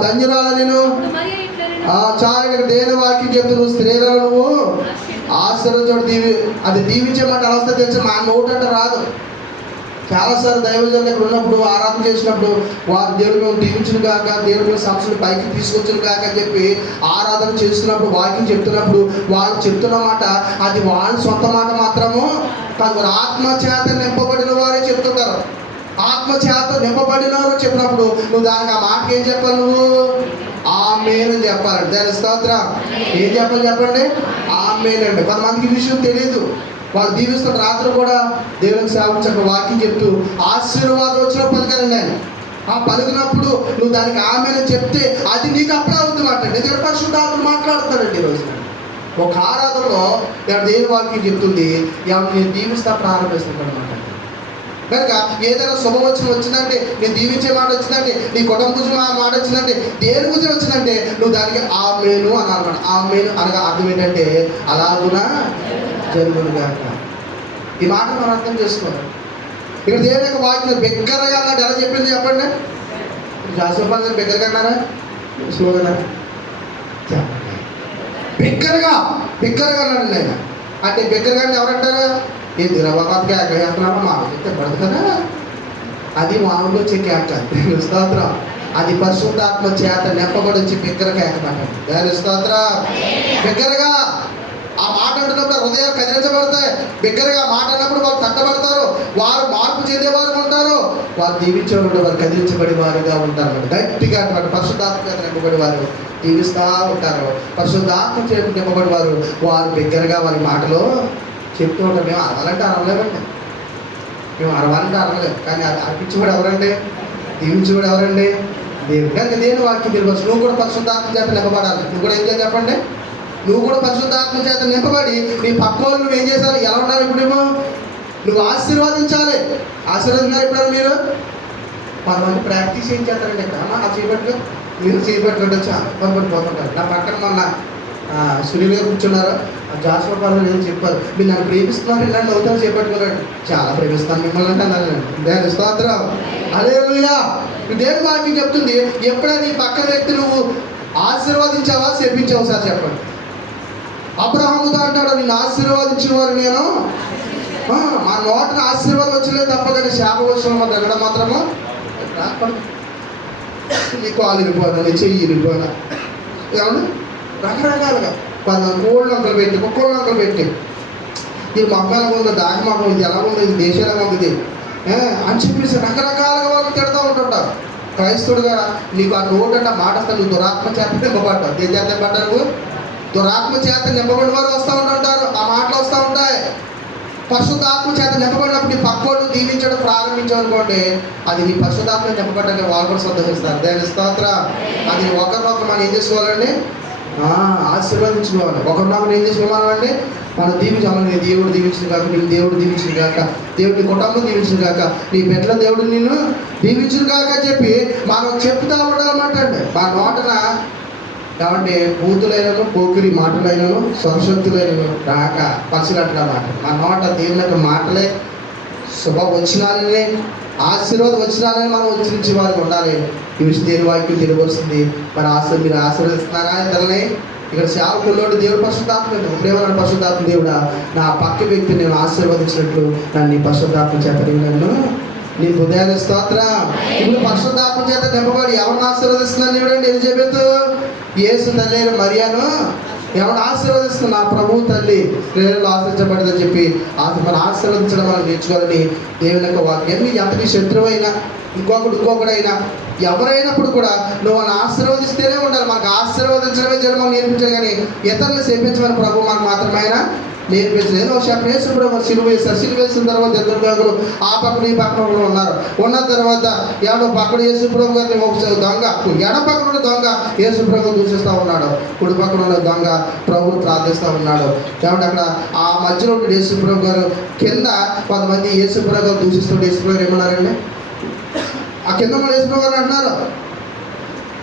ధన్యురాల నేను. చాలా దేని వాక్యం చెప్తున్నావు, స్త్రీలను నువ్వు ఆశీర్వదించడం అది దీవించమంటే అవస్థ తెలిసి మా నోటంటే రాదు. చాలాసార్లు దైవజనులు ఇక్కడ ఉన్నప్పుడు ఆరాధన చేసినప్పుడు వారు దేవుడు దీవించును కాక, దేవుడు సంస్థలు పైకి తీసుకొచ్చును కాక అని చెప్పి ఆరాధన చేస్తున్నప్పుడు వాక్యం చెప్తున్నప్పుడు వాళ్ళు చెప్తున్న మాట అది వాళ్ళ సొంత మాట మాత్రము కాదు, ఆత్మ చేత నింపబడిన వారే చెప్తుంటారు. ఆత్మ చేత నింపబడిన వారు చెప్పినప్పుడు నువ్వు దానికి ఆ మాటకి ఏం చెప్పాలి, నువ్వు ఆమేన్ అని చెప్పాలండి. దాని స్తోత్రం ఏం చెప్పాలి చెప్పండి, ఆమేన్ అండి. కొంతమందికి ఈ విషయం తెలియదు. వాళ్ళు దీవిస్తున్న రాత్రి కూడా దేవునికి సేవించక వాక్యం చెప్తూ ఆశీర్వాదం వచ్చిన పలకరండి ఆయన. ఆ పలికినప్పుడు నువ్వు దానికి ఆమెను చెప్తే అది నీకు అప్పుడే అవుతుంది మాట. ఎందుకంటే పరిశుద్ధాత్మ మాట్లాడుతాడండి ఈరోజు. ఒక ఆరాధనలో దేవుని వాక్యం చెప్తుంది, ఎవరు నేను దీవిస్తా ప్రారంభిస్తాను అనమాట. కనుక ఏదైనా శుభవచనం వచ్చిందంటే, నేను దీవించే మాట వచ్చిందంటే, నీ కుటుంబ గురించి మాట వచ్చిందంటే, దేని గురించి వచ్చిందంటే నువ్వు దానికి ఆమేను అనాలన్నమాట. ఆమేను అనగా అర్థం ఏంటంటే అలాగునా జరుగునుగాక. ఈ మాట మనం అర్థం చేసుకోవాలి. ఇక్కడ దేవుని యొక్క వాక్యం బిగ్గరగా అన్నాడు. ఎలా చెప్పింది చెప్పండి. జాసోపాల్ బిగ్గరగా అన్నారా, స్లోగా బిగ్గరగా అన్నాడండి ఆయన. అంటే బిగ్గరగా ఎవరంటారా, ఏ దిరబాబాకి ఎక్కడెక్కడా మాట చెప్తే పడదు కదా, అది మామూలు వచ్చే కేక స్తోత్రం. అది పరిశుద్ధాత్మ చేత నింపబడి వచ్చి బిగ్గరగా ఎక్కమంటాడు. దాని స్తోత్రం. బిగ్గరగా ఆ మాట అంటున్నప్పుడు హృదయాలు కదిలించబడతాయి. బిగ్గరగా మాట అన్నప్పుడు వాళ్ళు తట్టబడతారు. వారు మార్పు చెందేవారు ఉంటారు. వారు దీవించేవారు, వారు కదిలించబడి వారుగా ఉంటారు. గట్టిగా అటువంటి పరిశుద్ధాత్మ చేత నింపబడి వారు దీవిస్తూ ఉంటారు. పరిశుద్ధాత్మ చేత నింపబడి వారు బిగ్గరగా వారి మాటలో చెప్తూ ఉంటారు. మేము అరవాలంటే అరవలేమండి, మేము అరవాలంటే అరవలేదు. కానీ అది అర్పించేవాడు ఎవరండి, దీవించేవాడు ఎవరండి, దేవుడు. కానీ దేని వాక్యం తెలియవచ్చు. నువ్వు కూడా పరిశుద్ధాత్మ చేత నింపబడాలి. నువ్వు కూడా ఏం చేయాలి చెప్పండి, నువ్వు కూడా పరిశుద్ధాత్మ చేత నింపబడి నీ పక్క వాళ్ళు నువ్వు ఏం చేశారు, ఎలా ఉండాలి. ఇప్పుడు నువ్వు ఆశీర్వాదించాలి. ఆశీర్వదించాలి. ఎప్పుడైనా మీరు కొంతమంది ప్రాక్టీస్ ఏం చేస్తారంటే ఇక్కడ నా చేపట్టు మీరు చేపట్టుకుంటే చాలా ఇబ్బంది పడిపోతుంటారు. నా పక్కన మొన్న సునీల్ గారు కూర్చున్నారు. జాస్వా పాలన ఏం చెప్పారు, మీరు నన్ను ప్రేమిస్తున్నారు ఇలాంటి అవుతారు చేపట్టుకున్నాడు. చాలా ప్రేమిస్తాను మిమ్మల్ని అంటే అన్నారు. దేని స్తోత్రం. హల్లెలూయా. దేవుని వాక్యం చెప్తుంది, ఎప్పుడైనా నీ పక్కన వ్యక్తి నువ్వు ఆశీర్వదించావా శపించావు సార్ చెప్పండి. అబ్రహాముతో అంటాడు, నిన్ను ఆశీర్వాదించిన వారు నేను, మా నోటిని ఆశీర్వాదం వచ్చలేదు తప్ప కానీ శాప వచ్చిన మా దగ్గర మాత్రము నీ కాలు ఇరిపోయినా, నీ చెయ్యి ఇరిపోయినా, ఏమన్నా రకరకాలుగా 10 కోళ్ళు అంకలు పెట్టి, కుక్కళ్ళు అంకలు పెట్టి, ఇది మొక్కలా ఉందో దాని మొక్కలు, ఇది ఎలా ఉంది, ఇది దేశాలుగా ఉంది అని చెప్పేసి రకరకాలుగా వాళ్ళు తిడతా ఉంటుంటారు. క్రైస్తవుడుగా నీకు ఆ నోటు అంటే మాట వస్తా, నువ్వు దురాత్మ చేత నింపబడ్డావు. దేని చేత నింపడ్డా, నువ్వు దురాత్మ చేత నింపబడిన వారు వస్తూ ఉంటుంటారు. ఆ మాటలు వస్తూ ఉంటాయి. పరిశుద్ధాత్మ చేత నింపబడినప్పుడు నీ పక్కోళ్ళు దీవించడం ప్రారంభించామనుకోండి, అది నీ పరిశుద్ధాత్మ నింపబడ్డాక వాళ్ళు కూడా సంతోషిస్తారు. దేని స్తోత్రం. అది ఒకరినొకరు మనం ఏం చేసుకోవాలండి, ఆశీర్వదించుకోవాలి. ఒకరినొకరు ఏం చేసుకోవాలండి, మనం దీవించాలి. నీ దేవుడు దీవించిన కాక, నేను దేవుడు దీవించిన కాక, దేవుడి కుటుంబం దీవించిన కాక, నీ బిడ్డల దేవుడు నిన్ను దీవించిన కాక చెప్పి మనం చెప్తా ఉండాలన్నమాట అండి. మా నోటన కాబట్టి బూతులైనను పోకిరి మాటలైనను స్వరశక్తులైనను రాక పసిగట్ల మాట మన నోట దేవుని యొక్క మాటలే శుభ వచనాలనే ఆశీర్వాద వచనాలనే మనం ఉచ్చరించే వారికి ఉండాలి. ఈ విషయం దేని వాక్యం తెలియవస్తుంది. మరి మీరు ఆశీర్వదిస్తున్నారా ఇతరులని? ఇక్కడ సేవకుల్లోని దేవుడు పరిశుద్ధాత్మ ఇప్పుడేమన్నాడు? పరిశుద్ధాత్మ దేవుడా, నా పక్క వ్యక్తిని నేను ఆశీర్వదించినట్లు నన్ను నీ పరిశుద్ధాత్మ చేత నన్ను నీ హృదయాన్ని స్తోత్రం. ఇప్పుడు పరిశుద్ధాత్మ చేత నింపబడి ఎవరిని ఆశీర్వదిస్తున్నాను? చూడండి, ఎలిజబెత్ యేసు తల్లి అయిన మరియాను ఎవరిని ఆశీర్వదిస్తున్నా? ప్రభు తల్లి స్త్రీలలో ఆశీర్వదించబడిందని చెప్పి మనం ఆశీర్వదించడం మనం నేర్చుకోవాలని దేవుని యొక్క వాక్యం. ఎంతటి శత్రువైనా ఇంకొకడైనా ఎవరైనప్పుడు కూడా నువ్వు వాళ్ళని ఆశీర్వదిస్తేనే ఉండాలి. మనకు ఆశీర్వదించడమే జన్మ నేర్పించాలి, కానీ ఇతరులు సేపించమని ప్రభు మనకు మాత్రమే నేర్పించలేదు. శుభ్రం సిలువ వేస్తారు. సిలువ వేసిన తర్వాత ఇద్దరు గారు ఆ పక్కన ఈ పక్కన ఉన్నారు. ఉన్న తర్వాత ఎవడో పక్కన యేసుప్రభు గారిని ఒక దొంగ, ఎడ పక్కన ఉన్న దొంగ యేసుప్రభు దూషిస్తూ ఉన్నాడు, కుడి పక్కన ఉన్న దొంగ ప్రభువును ప్రార్థిస్తూ ఉన్నాడు. కాబట్టి అక్కడ ఆ మధ్యలో ఉన్న యేసుప్రభు గారు కింద కొంతమంది యేసుప్రభు గారు దూషిస్తుంటే యేసుప్రభు గారు ఏమన్నారండి? ఆ కింద ఉన్న యేసుప్రభు గారు అంటున్నారు,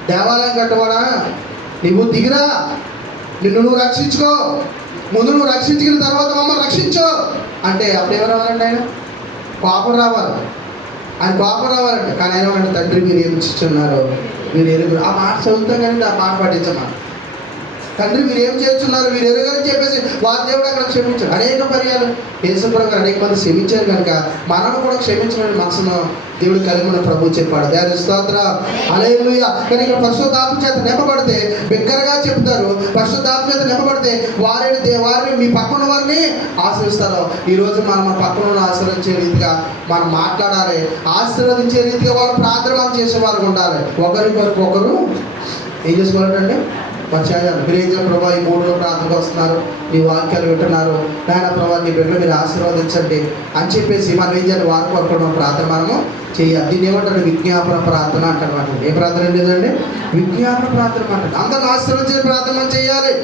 దేవాలయం కట్టవాడా, నువ్వు దిగిరా, నిన్ను నువ్వు రక్షించుకో, ముందు నువ్వు రక్షించుకున్న తర్వాత మమ్మల్ని రక్షించు అంటే అప్పుడు ఎవరు రావాలండి? ఆయన కోపం రావాలి. ఆయన కోపం రావాలంటే. కానీ ఆయన అంటే తండ్రి మీరు ఏమి ఇచ్చున్నారు, మీరు ఎరుగు. ఆ మాట చదువుతాం కానీ ఆ మాట పాటించమా? తండ్రి మీరు ఏం చేస్తున్నారు, మీరు ఎరుగని చెప్పేసి వారి దేవుడు అక్కడ క్షమించారు. అనేక పర్యాలు యేసుప్రభు గారు అనేక మంది క్షమించారు కనుక మనను కూడా క్షమించమని మనసును దేవుడు కలిగిన ప్రభు చెప్పాడు. దేవుని స్తోత్రం, హల్లెలూయా. కానీ ఇక్కడ పరిశుద్ధాత్మ చేత నింపబడితే బిగ్గరగా చెప్తారు. పరిశుద్ధాత్మ చేత నింపబడితే వారిని మీ పక్కన వారిని ఆశీర్వదిస్తారు. ఈరోజు మనం మన పక్కన ఆశీర్వదించే రీతిగా మనం మాట్లాడాలి. ఆశీర్వదించే రీతిగా వాళ్ళు ప్రార్థన చేసేవారు ఉండాలి. ఒకరికొరకు ఒకరు ఏం చేసుకోవాలంటే మరి చేయాలి. మీరు ఏం చేయాలి? ప్రభావ ఈ 3 రోజులు ప్రార్థనకు వస్తున్నారు, నీ వాక్యాలు వింటున్నారు, నాయన ప్రభావ నీ బిడ్డలు మీరు ఆశీర్వదించండి అని చెప్పేసి మనం ఏం చేయాలి? వారి కొరకు ప్రార్థన మనము చేయాలి. దీన్ని ఏమంటారు? విజ్ఞాపన ప్రార్థన అంటారు. ఏ ప్రార్థన లేదండి? విజ్ఞాపన ప్రార్థన అంటారు. అందరిని ఆశీర్వదించే ప్రార్థన మనం చేయాలి.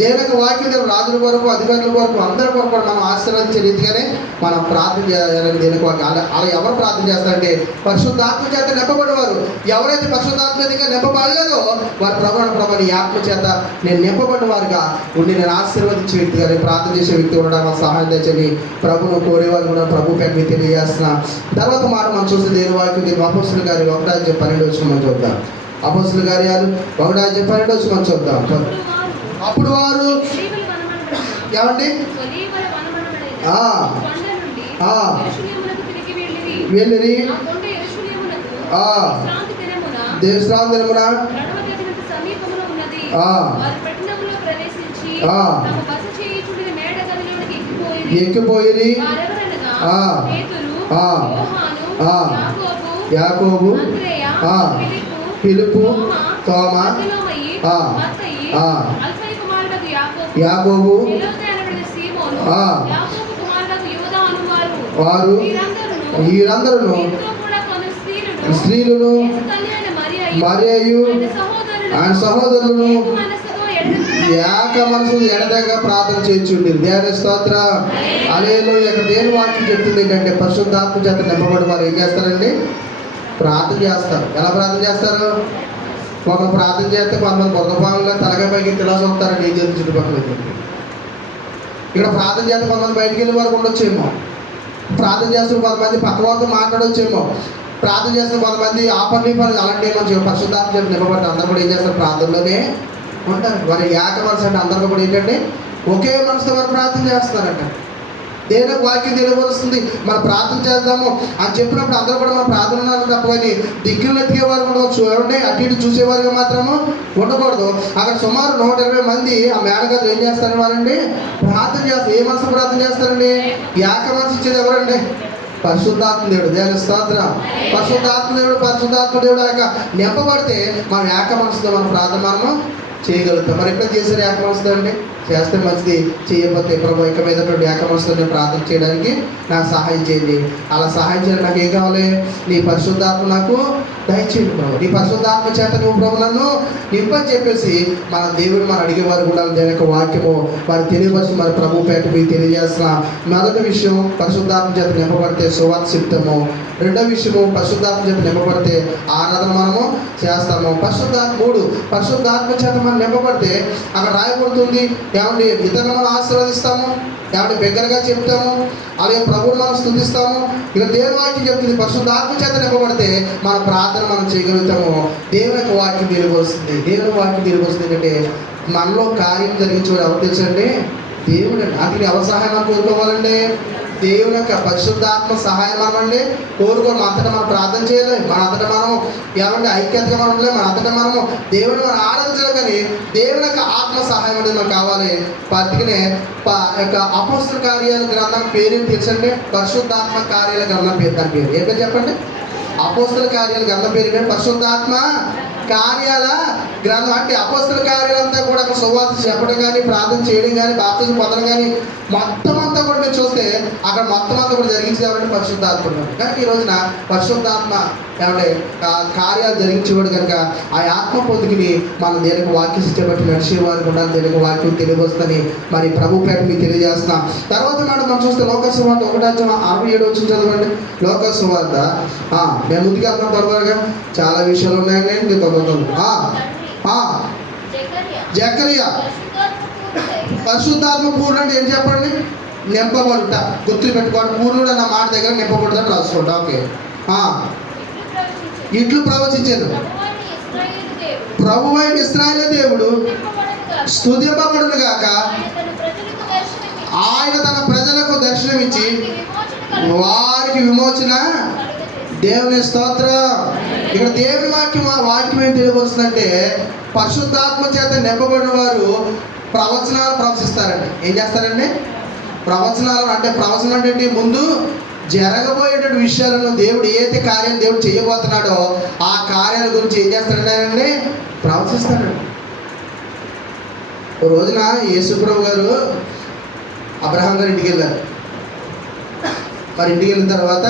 దేవుని వాక్యం రాజుల కొరకు, అధికారుల కొరకు, అందరి కొరకు మనం ఆశీర్వదించే రీతిగానే మనం ప్రార్థన చేయాలని దేవునికి వాక్యం. అలా ఎవరు ప్రార్థన చేస్తారంటే పరిశుద్ధాత్మ చేత నింపబడేవారు. ఎవరైతే పరిశుద్ధాత్మ చేత నింపబడలేదో వారి ప్రభు నీ ఆత్మ చేత నేను నింపబడిన వారుగా ఉండి నేను ఆశీర్వదించే వ్యక్తిగా, నేను ప్రార్థన చేసే వ్యక్తి ఉండడం సహాయం తెచ్చని ప్రభును కోరేవారు కూడా ప్రభు పేరు తెలియజేస్తున్నా. తర్వాత మాట మనం చూస్తే దేవుని వాక్యం అపోస్తుల గారి 1:12 మనం చూద్దాం. అపోస్తుల కార్యాలు 1:12 మనం చూద్దాం. అప్పుడు వారు ఏమండి వెళ్ళిరి దేవశ్రాంతి దినమున ఎక్కిపోయిరి. యాకోబు, ఫిలిప్పు, తోమ, యాకోబు, వారు వీరందరూ స్త్రీలను మరియు ఆయన సహోదరులను ఏక మనసు ఎడదగా ప్రార్థన చేయించుండి. దేవుని స్తోత్రం, హల్లెలూయా. ఇక్కడ దేని వాక్యం చెప్తుంది ఏంటంటే పరిశుద్ధాత్మ చేత నింపబడి వారు ఏం చేస్తారండి? ప్రార్థన చేస్తారు. ఎలా ప్రార్థన చేస్తారు? ఒకరు ప్రార్థన చేస్తే కొంతమంది బొగ్గపాములుగా తలగా పైకి తిలా చూస్తారండి. ఏం చేస్తుంది చుట్టుపక్కల. ఇక్కడ ప్రార్థన చేస్తే కొంతమంది బయటికి వెళ్ళే వరకు ఉండొచ్చేమో, ప్రార్థన చేస్తున్న కొంతమంది పక్క వాళ్ళతో మాట్లాడొచ్చేమో, ప్రార్థన చేస్తున్న కొంతమంది ఆ పని అలాంటి ఏమో పరిశుద్ధాత్మ చేత నింపబడి అందరూ కూడా ఏం చేస్తారు? ప్రార్థనలోనే ఉంటారు. వారి ఏక మనసు అంటే అందరూ కూడా ఏంటంటే ఒకే మనసుతో వారు ప్రార్థన చేస్తారంట. దేవుని వాక్యం తెలియవరుస్తుంది. మనం ప్రార్థన చేద్దాము అని చెప్పినప్పుడు అందరూ కూడా మన ప్రార్థన ఉన్నారు తప్ప కానీ దిక్కులు ఎత్తికేవారు కూడా చూడండి, అటు ఇటు చూసేవారుగా మాత్రము ఉండకూడదు. అక్కడ సుమారు 120 మంది ఆ మేడగదులు ఏం చేస్తారు వారండి? ప్రార్థన చేస్తారు. ఏ మనసు ప్రార్థన చేస్తారండి? ఏక మనసు ఇచ్చేది ఎవరండి? పరిశుద్ధాత్మ దేవుడు. దేవుని స్తోత్రం. పరిశుద్ధాత్మ దేవుడు యొక్క నింపబడితే మనం ఏక మనసుతో మన ప్రార్థన మనము చేయగలుగుతాం. మరి ఎక్కడ చేశారు ఏక మనసుతో అండి? చేస్తే మంచిది, చేయకపోతే ప్రభు ఇక మీద ఏకమనసుతో నేను ప్రార్థన చేయడానికి నాకు సహాయం చేయండి. అలా సహాయం చేయాలి. నాకు ఏం కావాలి? నీ పరిశుద్ధాత్మ నాకు దయచేయండి ప్రభు. నీ పరిశుద్ధాత్మ చేత నువ్వు ప్రభు నన్ను నింపని చెప్పేసి మన దేవుడు మనం అడిగేవారు కూడా దేని యొక్క వాక్యము వారు తెలియవచ్చు. మరి ప్రభు పేట మీకు తెలియజేస్తున్నాం. మొదటి విషయం, పరిశుద్ధాత్మ చేత నింపబడితే సువార్త చెప్తాము. రెండో విషయము, పరిశుద్ధాత్మ చేత నింపబడితే ఆరాధన మనము చేస్తాము. పరిశుద్ధాత్మ చేత మనం నింపబడితే అక్కడ రాయబడుతుంది ఏమంటే ఇతరులు మనం ఆశీర్వదిస్తాము, ఏమంటే బిగ్గరగా చెప్తాము, అలాగే ప్రభువుని మనం స్తుతిస్తాము. ఇక దేవుని వాక్యం చెప్తుంది పరిశుద్ధాత్మ చేత నింపబడితే మన ప్రార్థన మనం చేయగలుగుతాము. దేవుని యొక్క వాక్యం తిరిగొస్తుంది. దేవుని వాక్యం తిరిగొస్తుంది ఏంటంటే మనలో కార్యం జరిగించేవాడు ఎవరు తెలుసండి? దేవుడు. అందుకని ఎవరి సహాయం మనం కోరుకోవాలండి? దేవుని యొక్క పరిశుద్ధాత్మ సహాయం మనమండి కోరుకోవాలి. మన అంతటా మనం ప్రార్థన చేయలేము, మన అంతటా మనం ఏమంటే ఐక్యతగా మనం ఉండలేము, మన అంతటా మనము దేవుని మనం ఆరాధించలేము. కానీ దేవుని యొక్క ఆత్మ సహాయం అనేది మనకు కావాలి. అందుకనే యొక్క అపోస్తల కార్యాల గ్రంథం పేరు తెలుసండి? పరిశుద్ధాత్మ కార్యాల గ్రంథం పేరు. దాని పేరు ఏం పేరు చెప్పండి? అపోస్తల కార్యాల గ్రంథం పేరు పరిశుద్ధాత్మ కార్యాల గ్రంథం. అంటే అపోస్తల కార్యాలంతా కూడా సువార్త చెప్పడం కానీ, ప్రార్థన చేయడం కానీ, బాప్తిజం పొందడం కానీ మొత్తం అంతా కూడా మీరు చూస్తే అక్కడ మొత్తం అంతా కూడా జరిగించేవాడు పరిశుద్ధాత్మ. కనుక ఈ రోజున పరిశుద్ధాత్మ ఏమంటే కార్యాలు జరిగించేవాడు కనుక ఆ ఆత్మ పొందుకుని మనం దేనికి వాక్యం ఇష్టపట్టి నడిచేవారు కూడా దేనికి వాక్యం తెలియవస్తుందని మరి ప్రభు పేట మీకు తెలియజేస్తున్నాం. తర్వాత మనం చూస్తే లోక సువార్త 1:67 చదవండి. లోక సువార్త నేను ముందుకు వెళ్తాను త్వరగా, చాలా విషయాలు ఉన్నాయండి. జకరియా పరిశుద్ధాత్మ పూర్ణ అంటే ఏం చెప్పండి? నింపబడుట. గుర్తు పెట్టుకోండి, పూర్ణుడు అన్న మాట దగ్గర నింపబడుట రాసుకోండి. ఓకే. ఇట్లు ప్రవచించారు, ప్రభువైన ఇశ్రాయేలు దేవుడు స్తుతింపబడును గాక, ఆయన తన ప్రజలకు దర్శనమిచ్చి వారికి విమోచన. దేవుని స్తోత్రం. ఇక్కడ దేవుని వాక్యం ఏం తెలియవస్తుందంటే పరిశుద్ధాత్మ చేత నింపబడిన వారు ప్రవచనాలు ప్రవచిస్తారండి. ఏం చేస్తారండి? ప్రవచనాలు. అంటే ప్రవచనం అంటే ముందు జరగబోయేటువంటి విషయాలను దేవుడు ఏదైతే కార్యం దేవుడు చేయబోతున్నాడో ఆ కార్యాల గురించి ఏం చేస్తాడంటే ప్రవచిస్తాడండి. ఓ రోజున యేసుప్రభు గారు అబ్రహాం గారు ఇంటికి వెళ్ళారు. మరి ఇంటికి వెళ్ళిన తర్వాత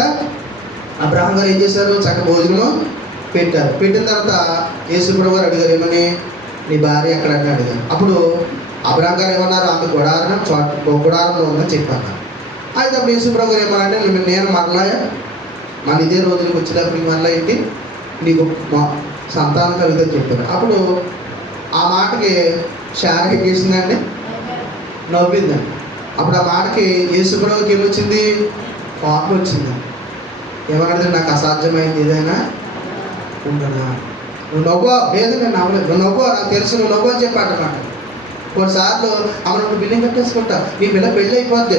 అబ్రహాం గారు ఏం చేశారు? చక్కగా భోజనం పెట్టారు. పెట్టిన తర్వాత యేసుప్రభు గారు అడిగారు, ఏమని? నీ భార్య ఎక్కడని అడిగారు. అప్పుడు అబ్రహాం గారు ఏమన్నారు? ఆమె గుడారంలో ఉందని చెప్పారు. అయితే అప్పుడు యేసుప్రభు గారు ఏమన్నారంటే, నేను మరలా మన ఇదే రోజులకు వచ్చేటప్పుడు మరలా ఏంటి నీకు సంతానం కలుగుతుందని చెప్పారు. అప్పుడు ఆ మాటకి శార ఏం చేసిందండి? నవ్విందండి. అప్పుడు ఆ మాటకి యేసుప్రభుకి ఏమొచ్చింది? కోపం వచ్చింది. ఏమన్నాడు? నాకు అసాధ్యమైంది ఏదైనా ఉండనా? నువ్వు నవ్వో లేదు, నేను నవ్వలేదు, నువ్వు నవ్వో, నాకు తెలుసు నువ్వు నవ్వు అని చెప్పాడన్నమాట. కొన్నిసార్లు నువ్వు బిల్డింగ్ కట్టేసుకుంటా, నీ పిల్ల పెళ్ళి అయిపోద్ది,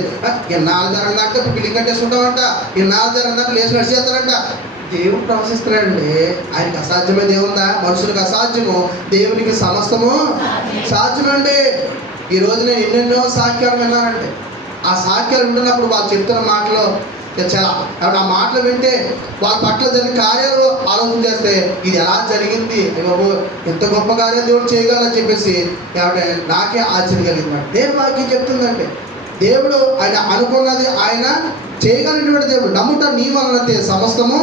ఇన్నాళ్ళు జరగదంటే ఇప్పుడు బిల్డింగ్ కట్టేసుకుంటావంట, ఇన్నాళ్ళు జరగదంటే లేచి నడిచేస్తారంట. దేవుడు ప్రవశిస్తున్నాడండి. ఆయనకి అసాధ్యమే ఉందా? మనుషులకు అసాధ్యము, దేవునికి సమస్తము సాధ్యమండి. ఈరోజు నేను ఎన్నెన్నో సాక్ష్యాలు విన్నానండి. ఆ సాక్ష్యాలు వింటున్నప్పుడు వాళ్ళు చెప్తున్న మాటలు చాలా ఆ మాటలు వింటే వాళ్ళ పట్ల జరిగిన కార్యాలు ఆలోచన చేస్తే ఇది ఎలా జరిగింది, బాబు ఎంత గొప్ప కార్యం దేవుడు చేయగలని చెప్పేసి ఏమంటే నాకే ఆశ్చర్యం కలిగింది. దేవుడు వాక్యం చెప్తుందంటే దేవుడు ఆయన అనుకున్నది ఆయన చేయగలిగినటువంటి దేవుడు. నమ్ముట నీ వలనంతే సమస్తము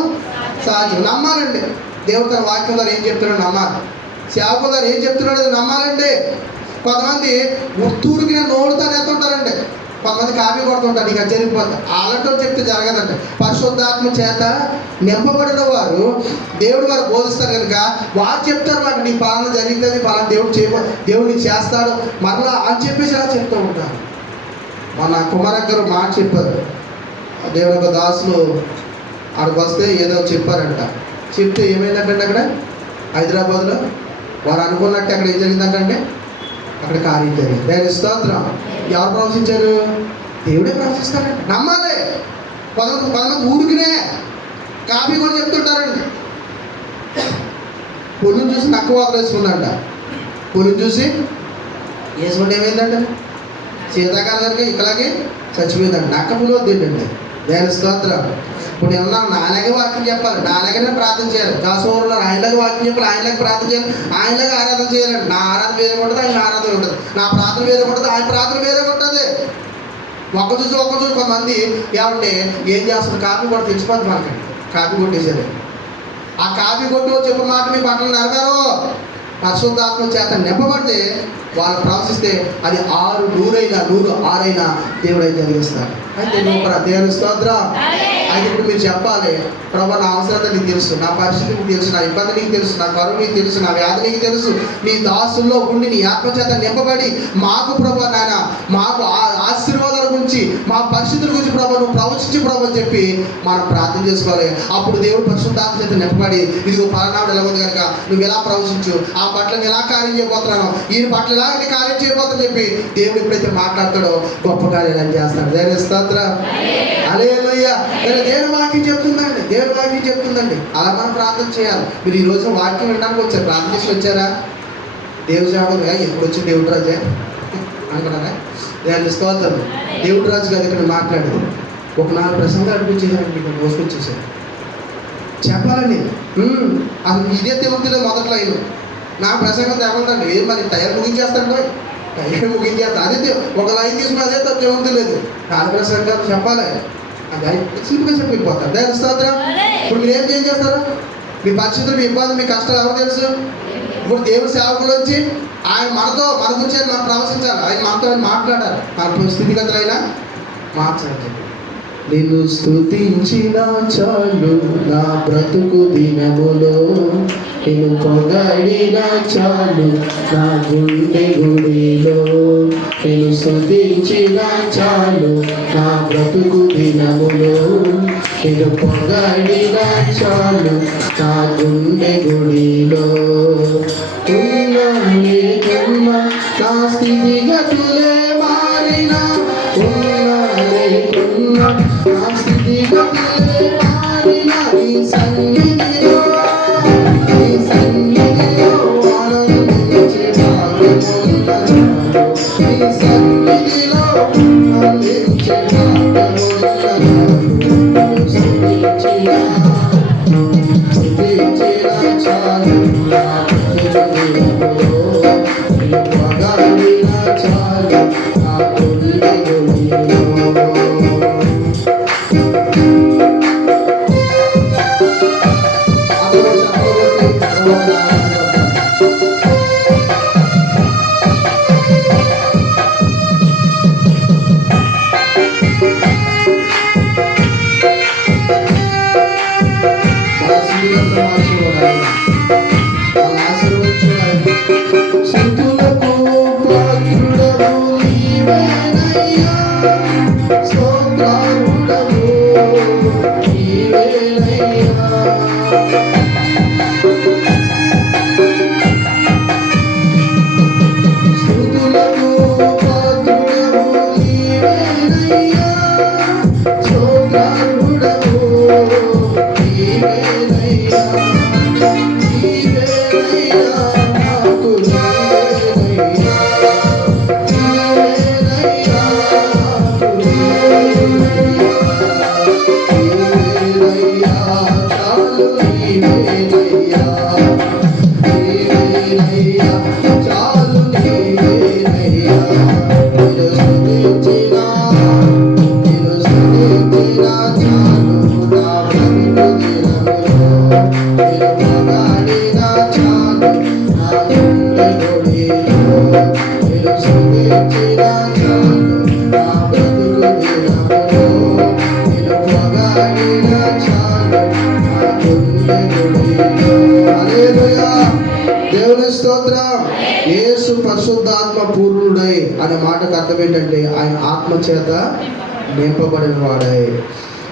సాధ్యం. నమ్మాలండి. దేవుడు తన వాక్యం ద్వారా ఏం చెప్తున్నాడు నమ్మాలి. సేవకుల ద్వారా ఏం చెప్తున్నాడు నమ్మాలండి. కొంతమంది ఉత్తూరికి నోడుతానే ఎత్తుంటారండి, కొంతమంది కాపీ కొడుతుంటారు, నీకు అది జరిగిపోతుంది. అలాంటి చెప్తే జరగదండి. పరిశుద్ధాత్మ చేత నింపబడిన వారు దేవుడు వారు బోధిస్తారు కనుక వారు చెప్తారు, నాకు నీ పాలన జరిగిందని, పాలన దేవుడు నీకు చేస్తాడు మరలా అని చెప్పేసి అలా చెప్తూ ఉంటారు. మన కుమారక్క గారు మాట చెప్పారు. దేవుని యొక్క దాసులు అక్కడికి వస్తే ఏదో చెప్పారంట. చెప్తే ఏమైందంటే అక్కడ హైదరాబాద్లో వారు అనుకున్నట్టు అక్కడ ఏం జరిగిందంటే అక్కడ కార్యం జరిగింది. దేవుని స్తోత్రం. ఎవరు ప్రవచించారు? దేవుడే ప్రవచిస్తారండి. నమ్మాలి. కొంతమంది ఊరికినే కాపీ కూడా చెప్తుంటారండి. పొలిని చూసి నక్క వాకలు వేసుకుందంట. పొలిని చూసి వేసుకుంటే ఏమైందంట? శీతాకాలం కనుక ఇక్కలాగే చచ్చిపోయిందంట. నక్క పులి వద్దండి. దేవుని స్తోత్రం. ఇప్పుడు ఏమన్నా నాలాగే వాక్యం చెప్పాలి, నాలాగనే ప్రార్థన చేయాలి. దాసోహంలో ఆయనలాగా వాక్యం చెప్పాలి, ఆయనలాగా ప్రార్థన చేయాలి, ఆయనలాగా ఆరాధన చేయాలండి. నా ఆరాధన వేరే ఉంటుంది, ఆయన ఆరాధన ఉంటుంది. నా ప్రార్థన వేరే ఉంటుంది, ఆయన ప్రార్థన వేరే ఉంటుంది. ఒక్క చూసి కొంతమంది ఏమంటే ఏం చేస్తారు, కాపీ కూడా తెచ్చిపోద్ది మనకండి. కాపీ కొట్టేసారు. ఆ కాపీ కొట్టు చెప్పు మాట మీ బట్టలు నెరవేరు. పరిశుద్ధాత్మ చేత నింపబడితే వాళ్ళు ప్రవశిస్తే అది 100 దేవుడు అయితే జరిగిస్తాడు. అయితే దేవుని స్తోత్రం. అయితే ఇప్పుడు మీరు చెప్పాలి, ప్రభా నా అవసరత నీకు తెలుసు, నా పరిస్థితి నీకు తెలుసు, నా ఇబ్బంది నీకు తెలుసు, నా కరువు నీకు తెలుసు, నా వ్యాధి నీకు తెలుసు. నీ దాసుల్లో ఉండి నీ ఆత్మచేత నింపబడి మాకు ప్రభా నాయన మాకు ఆశీర్వాదాల గురించి మా పరిస్థితుల గురించి ప్రభా నువ్వు ప్రవచించి ప్రభా అని చెప్పి మనం ప్రార్థన చేసుకోవాలి. అప్పుడు దేవుడు పరిశుద్ధాత్మ చేత నింపబడి ఇదిగో పలానాడు ఎలా ఉంది కనుక నువ్వు ఎలా ప్రవచించు, ఆ బట్టలను ఎలా కార్యం చేయబోతున్నాను, ఈయన బట్టలు ఎలా కార్యం చేయబోతుందని చెప్పి దేవుడు ఎప్పుడైతే మాట్లాడతాడో గొప్ప కార్యాలు చేస్తాడు. దేవుని స్తోత్రం. హల్లెలూయా. దేవుని వాక్యం చెప్తుందండి, దేవుని వాక్యం చెప్తుందండి. అలా మనం ప్రార్థన చేయాలి. మీరు ఈ రోజు వాక్యం వినడానికి వచ్చారు, ప్రార్థన చేసి వచ్చారా? దేవుడు సేవకులుగా ఎప్పుడు వచ్చి దేవుడు రాజే అనుకున్నారా? దేవుని స్తోత్రం. దేవుడు రాజు గారి ఇక్కడ మాట్లాడేది ఒక 4 ప్రసంగాలు అనిపించేసారండి, ఇక్కడ మోసుకొచ్చేసారు చెప్పాలని. అసలు ఇదే తెలుగులో మొదట్లో అయిన నా ప్రసంగం తేగలండి. ఏం మరి టైర్ ముగించేస్తాడు, టైర్ ముగించేస్తాను. అదే ఒక లైన్ తీసుకుని అదే తెలుగు లేదు. 4 ప్రసంగాలు చెప్పాలి, అది సింపుల్గా చెప్పిపోతారు. దేవుని స్తోత్రం. ఇప్పుడు మీరు ఏం చేస్తారు? మీ పరిస్థితులు, మీ ఇబ్బంది, మీ కష్టాలు ఎవరు తెలుసు? ఇప్పుడు దేవుడి సేవకులు వచ్చి ఆయన మన గురించి మనం ప్రవశించాలి. ఆయన మనతో మాట్లాడాలి, మన స్థితిగతులు అయినా మార్చాలి. నిన్ను స్తుతించిన చాలు నా బ్రతుకు దినములో, నిన్ను పొగడిన చాలు నా గుండె గుడిలో. నిన్ను స్తుతించిన చాలు నా బ్రతుకు దినములో, నిన్ను పొగడిన చాలు నా గుండె గుడిలో. నా స్థితిగతులే మారినా, నా స్థితిగతులే మారినా నీ సన్నిధిలో ఆనందించే భాగ్యమున్నది. నీ సన్నిధిలో ఆనందించే భాగ్యమున్నది. స్తుతించిన చాలు నా బ్రతుకులో, పొగడిన చాలు నా గుండె గుడిలో. యేసు పరిశుద్ధాత్మ పూర్ణుడై అనే మాటకు అర్థం ఏంటంటే ఆయన ఆత్మ చేత నింపబడిన వాడై.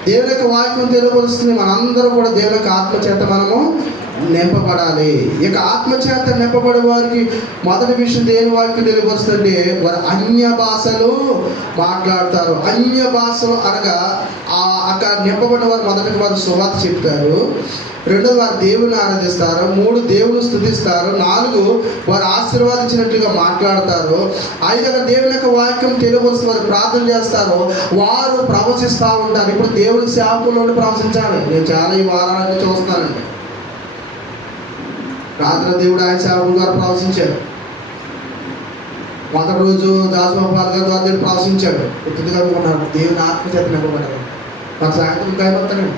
దేవుని యొక్క వాక్యం తెలియవలసింది మనందరం కూడా దేవుని యొక్క ఆత్మ చేత మనము నింపబడాలి. ఇక ఆత్మ చేత నింపబడే వారికి మొదటి విషయం దేని వాక్యం తెలియవస్తుందంటే వారు అన్య భాషలు మాట్లాడతారు. అన్య భాషలు అనగా అక్కడ నింపబడిన వారు మొదటి వారు సువార్త చెప్తారు, 2 వారు దేవుని ఆరాధిస్తారు, 3 దేవుని స్తుతిస్తారు, 4 వారు ఆశీర్వాదించినట్లుగా మాట్లాడతారు, 5 దేవుని యొక్క వాక్యం తెలియవలసిన వారు ప్రార్థన చేస్తారు, వారు ప్రవశిస్తూ ఉంటారు. ఇప్పుడు దేవుని సేవకులను ప్రవశించాలి. నేను చాలా ఈ వారాన్ని చూస్తున్నానండి. రాత్రి దేవుడు ఆయన సేవకులు గారు ప్రవశించారు. మొదటి రోజు దాసబాబు గారి ద్వారా దేవుడు ప్రార్థించాడు. గుర్తుగా అనుకున్నారు దేవుని ఆత్మ చేత నింపబడ్డారు. నాకు సాయంత్రం ఇంకా అయిపోతానండి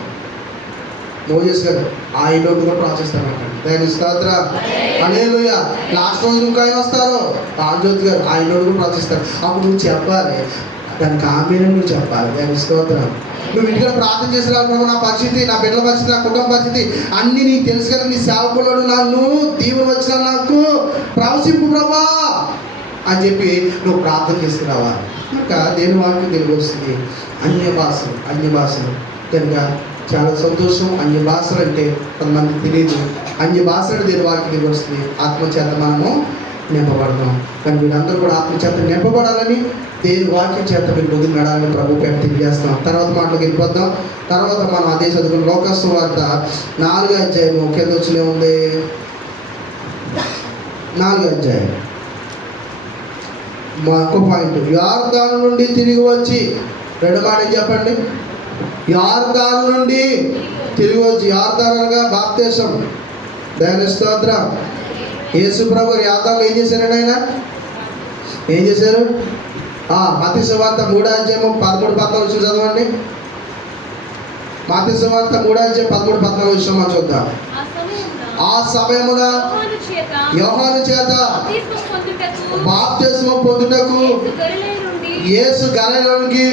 మోజెస్ గారు ఆయన కూడా ప్రార్థిస్తానంట. దాని స్తోత్రం హల్లెలూయా. లాస్ట్ రోజు ఇంకా ఆయన వస్తారు ఆంజ్యోతి గారు, ఆయన కూడా ప్రార్థిస్తారు. అప్పుడు నువ్వు చెప్పాలి, దానికి ఆమెను నువ్వు చెప్పాలి. దాని స్తోత్రం. నువ్వు ఇంటికి ప్రార్థన చేసి రావు, నా పరిస్థితి, నా బిడ్డల పరిస్థితి, నా కుటుంబ పరిస్థితి అన్నీ నీకు తెలుసు కదా. నీ సేవకులను నన్ను దీవులు వచ్చిన నాకు ప్రవశింపు ప్రభా అని చెప్పి నువ్వు ప్రార్థన చేసుకురావాలి. ఇంకా దేని వాక్యం తెలుగు వస్తుంది. అన్య భాషలు కనుక చాలా సంతోషం. అన్య భాషలు అంటే కొంతమంది తెలియదు. అన్య భాషలు దేని వాక్యం తెలుగు వస్తుంది. ఆత్మచేత మనము నింపబడతాం. కానీ వీళ్ళందరూ కూడా ఆత్మచేత నింపబడాలని, దేని వాక్యం చేత మీరు ముందుకు నడాలని ప్రభు పేరు తెలియజేస్తాం. తర్వాత మాటలోకి వెళ్ళిపోద్దాం. తర్వాత మనం అదే చదువుకుని లోకాసు వార్త 4వ అధ్యాయము కింద వచ్చినే ఉంది. 4వ అధ్యాయం మాకు పాయింట్. యార్దాను నుండి తిరిగి వచ్చి, రెండు మాట చెప్పండి. యార్దాను నుండి తిరిగి వచ్చి, యార్దాను అనగా బాప్తిసం. దాని స్తోత్రం. యేసు ప్రభు యార్దాను ఏం చేశారండి? ఆయన ఏం చేశారు? మత్తయి సువార్త 3వ అధ్యాయము 13-14 చదవండి. మత్తయి సువార్త 3వ అధ్యాయం 13-14 మనం చూద్దాం. ఆ సమయమున యోహాను చేత బాప్తిస్మము పొందుటకు యేసు గలిలయలోనికి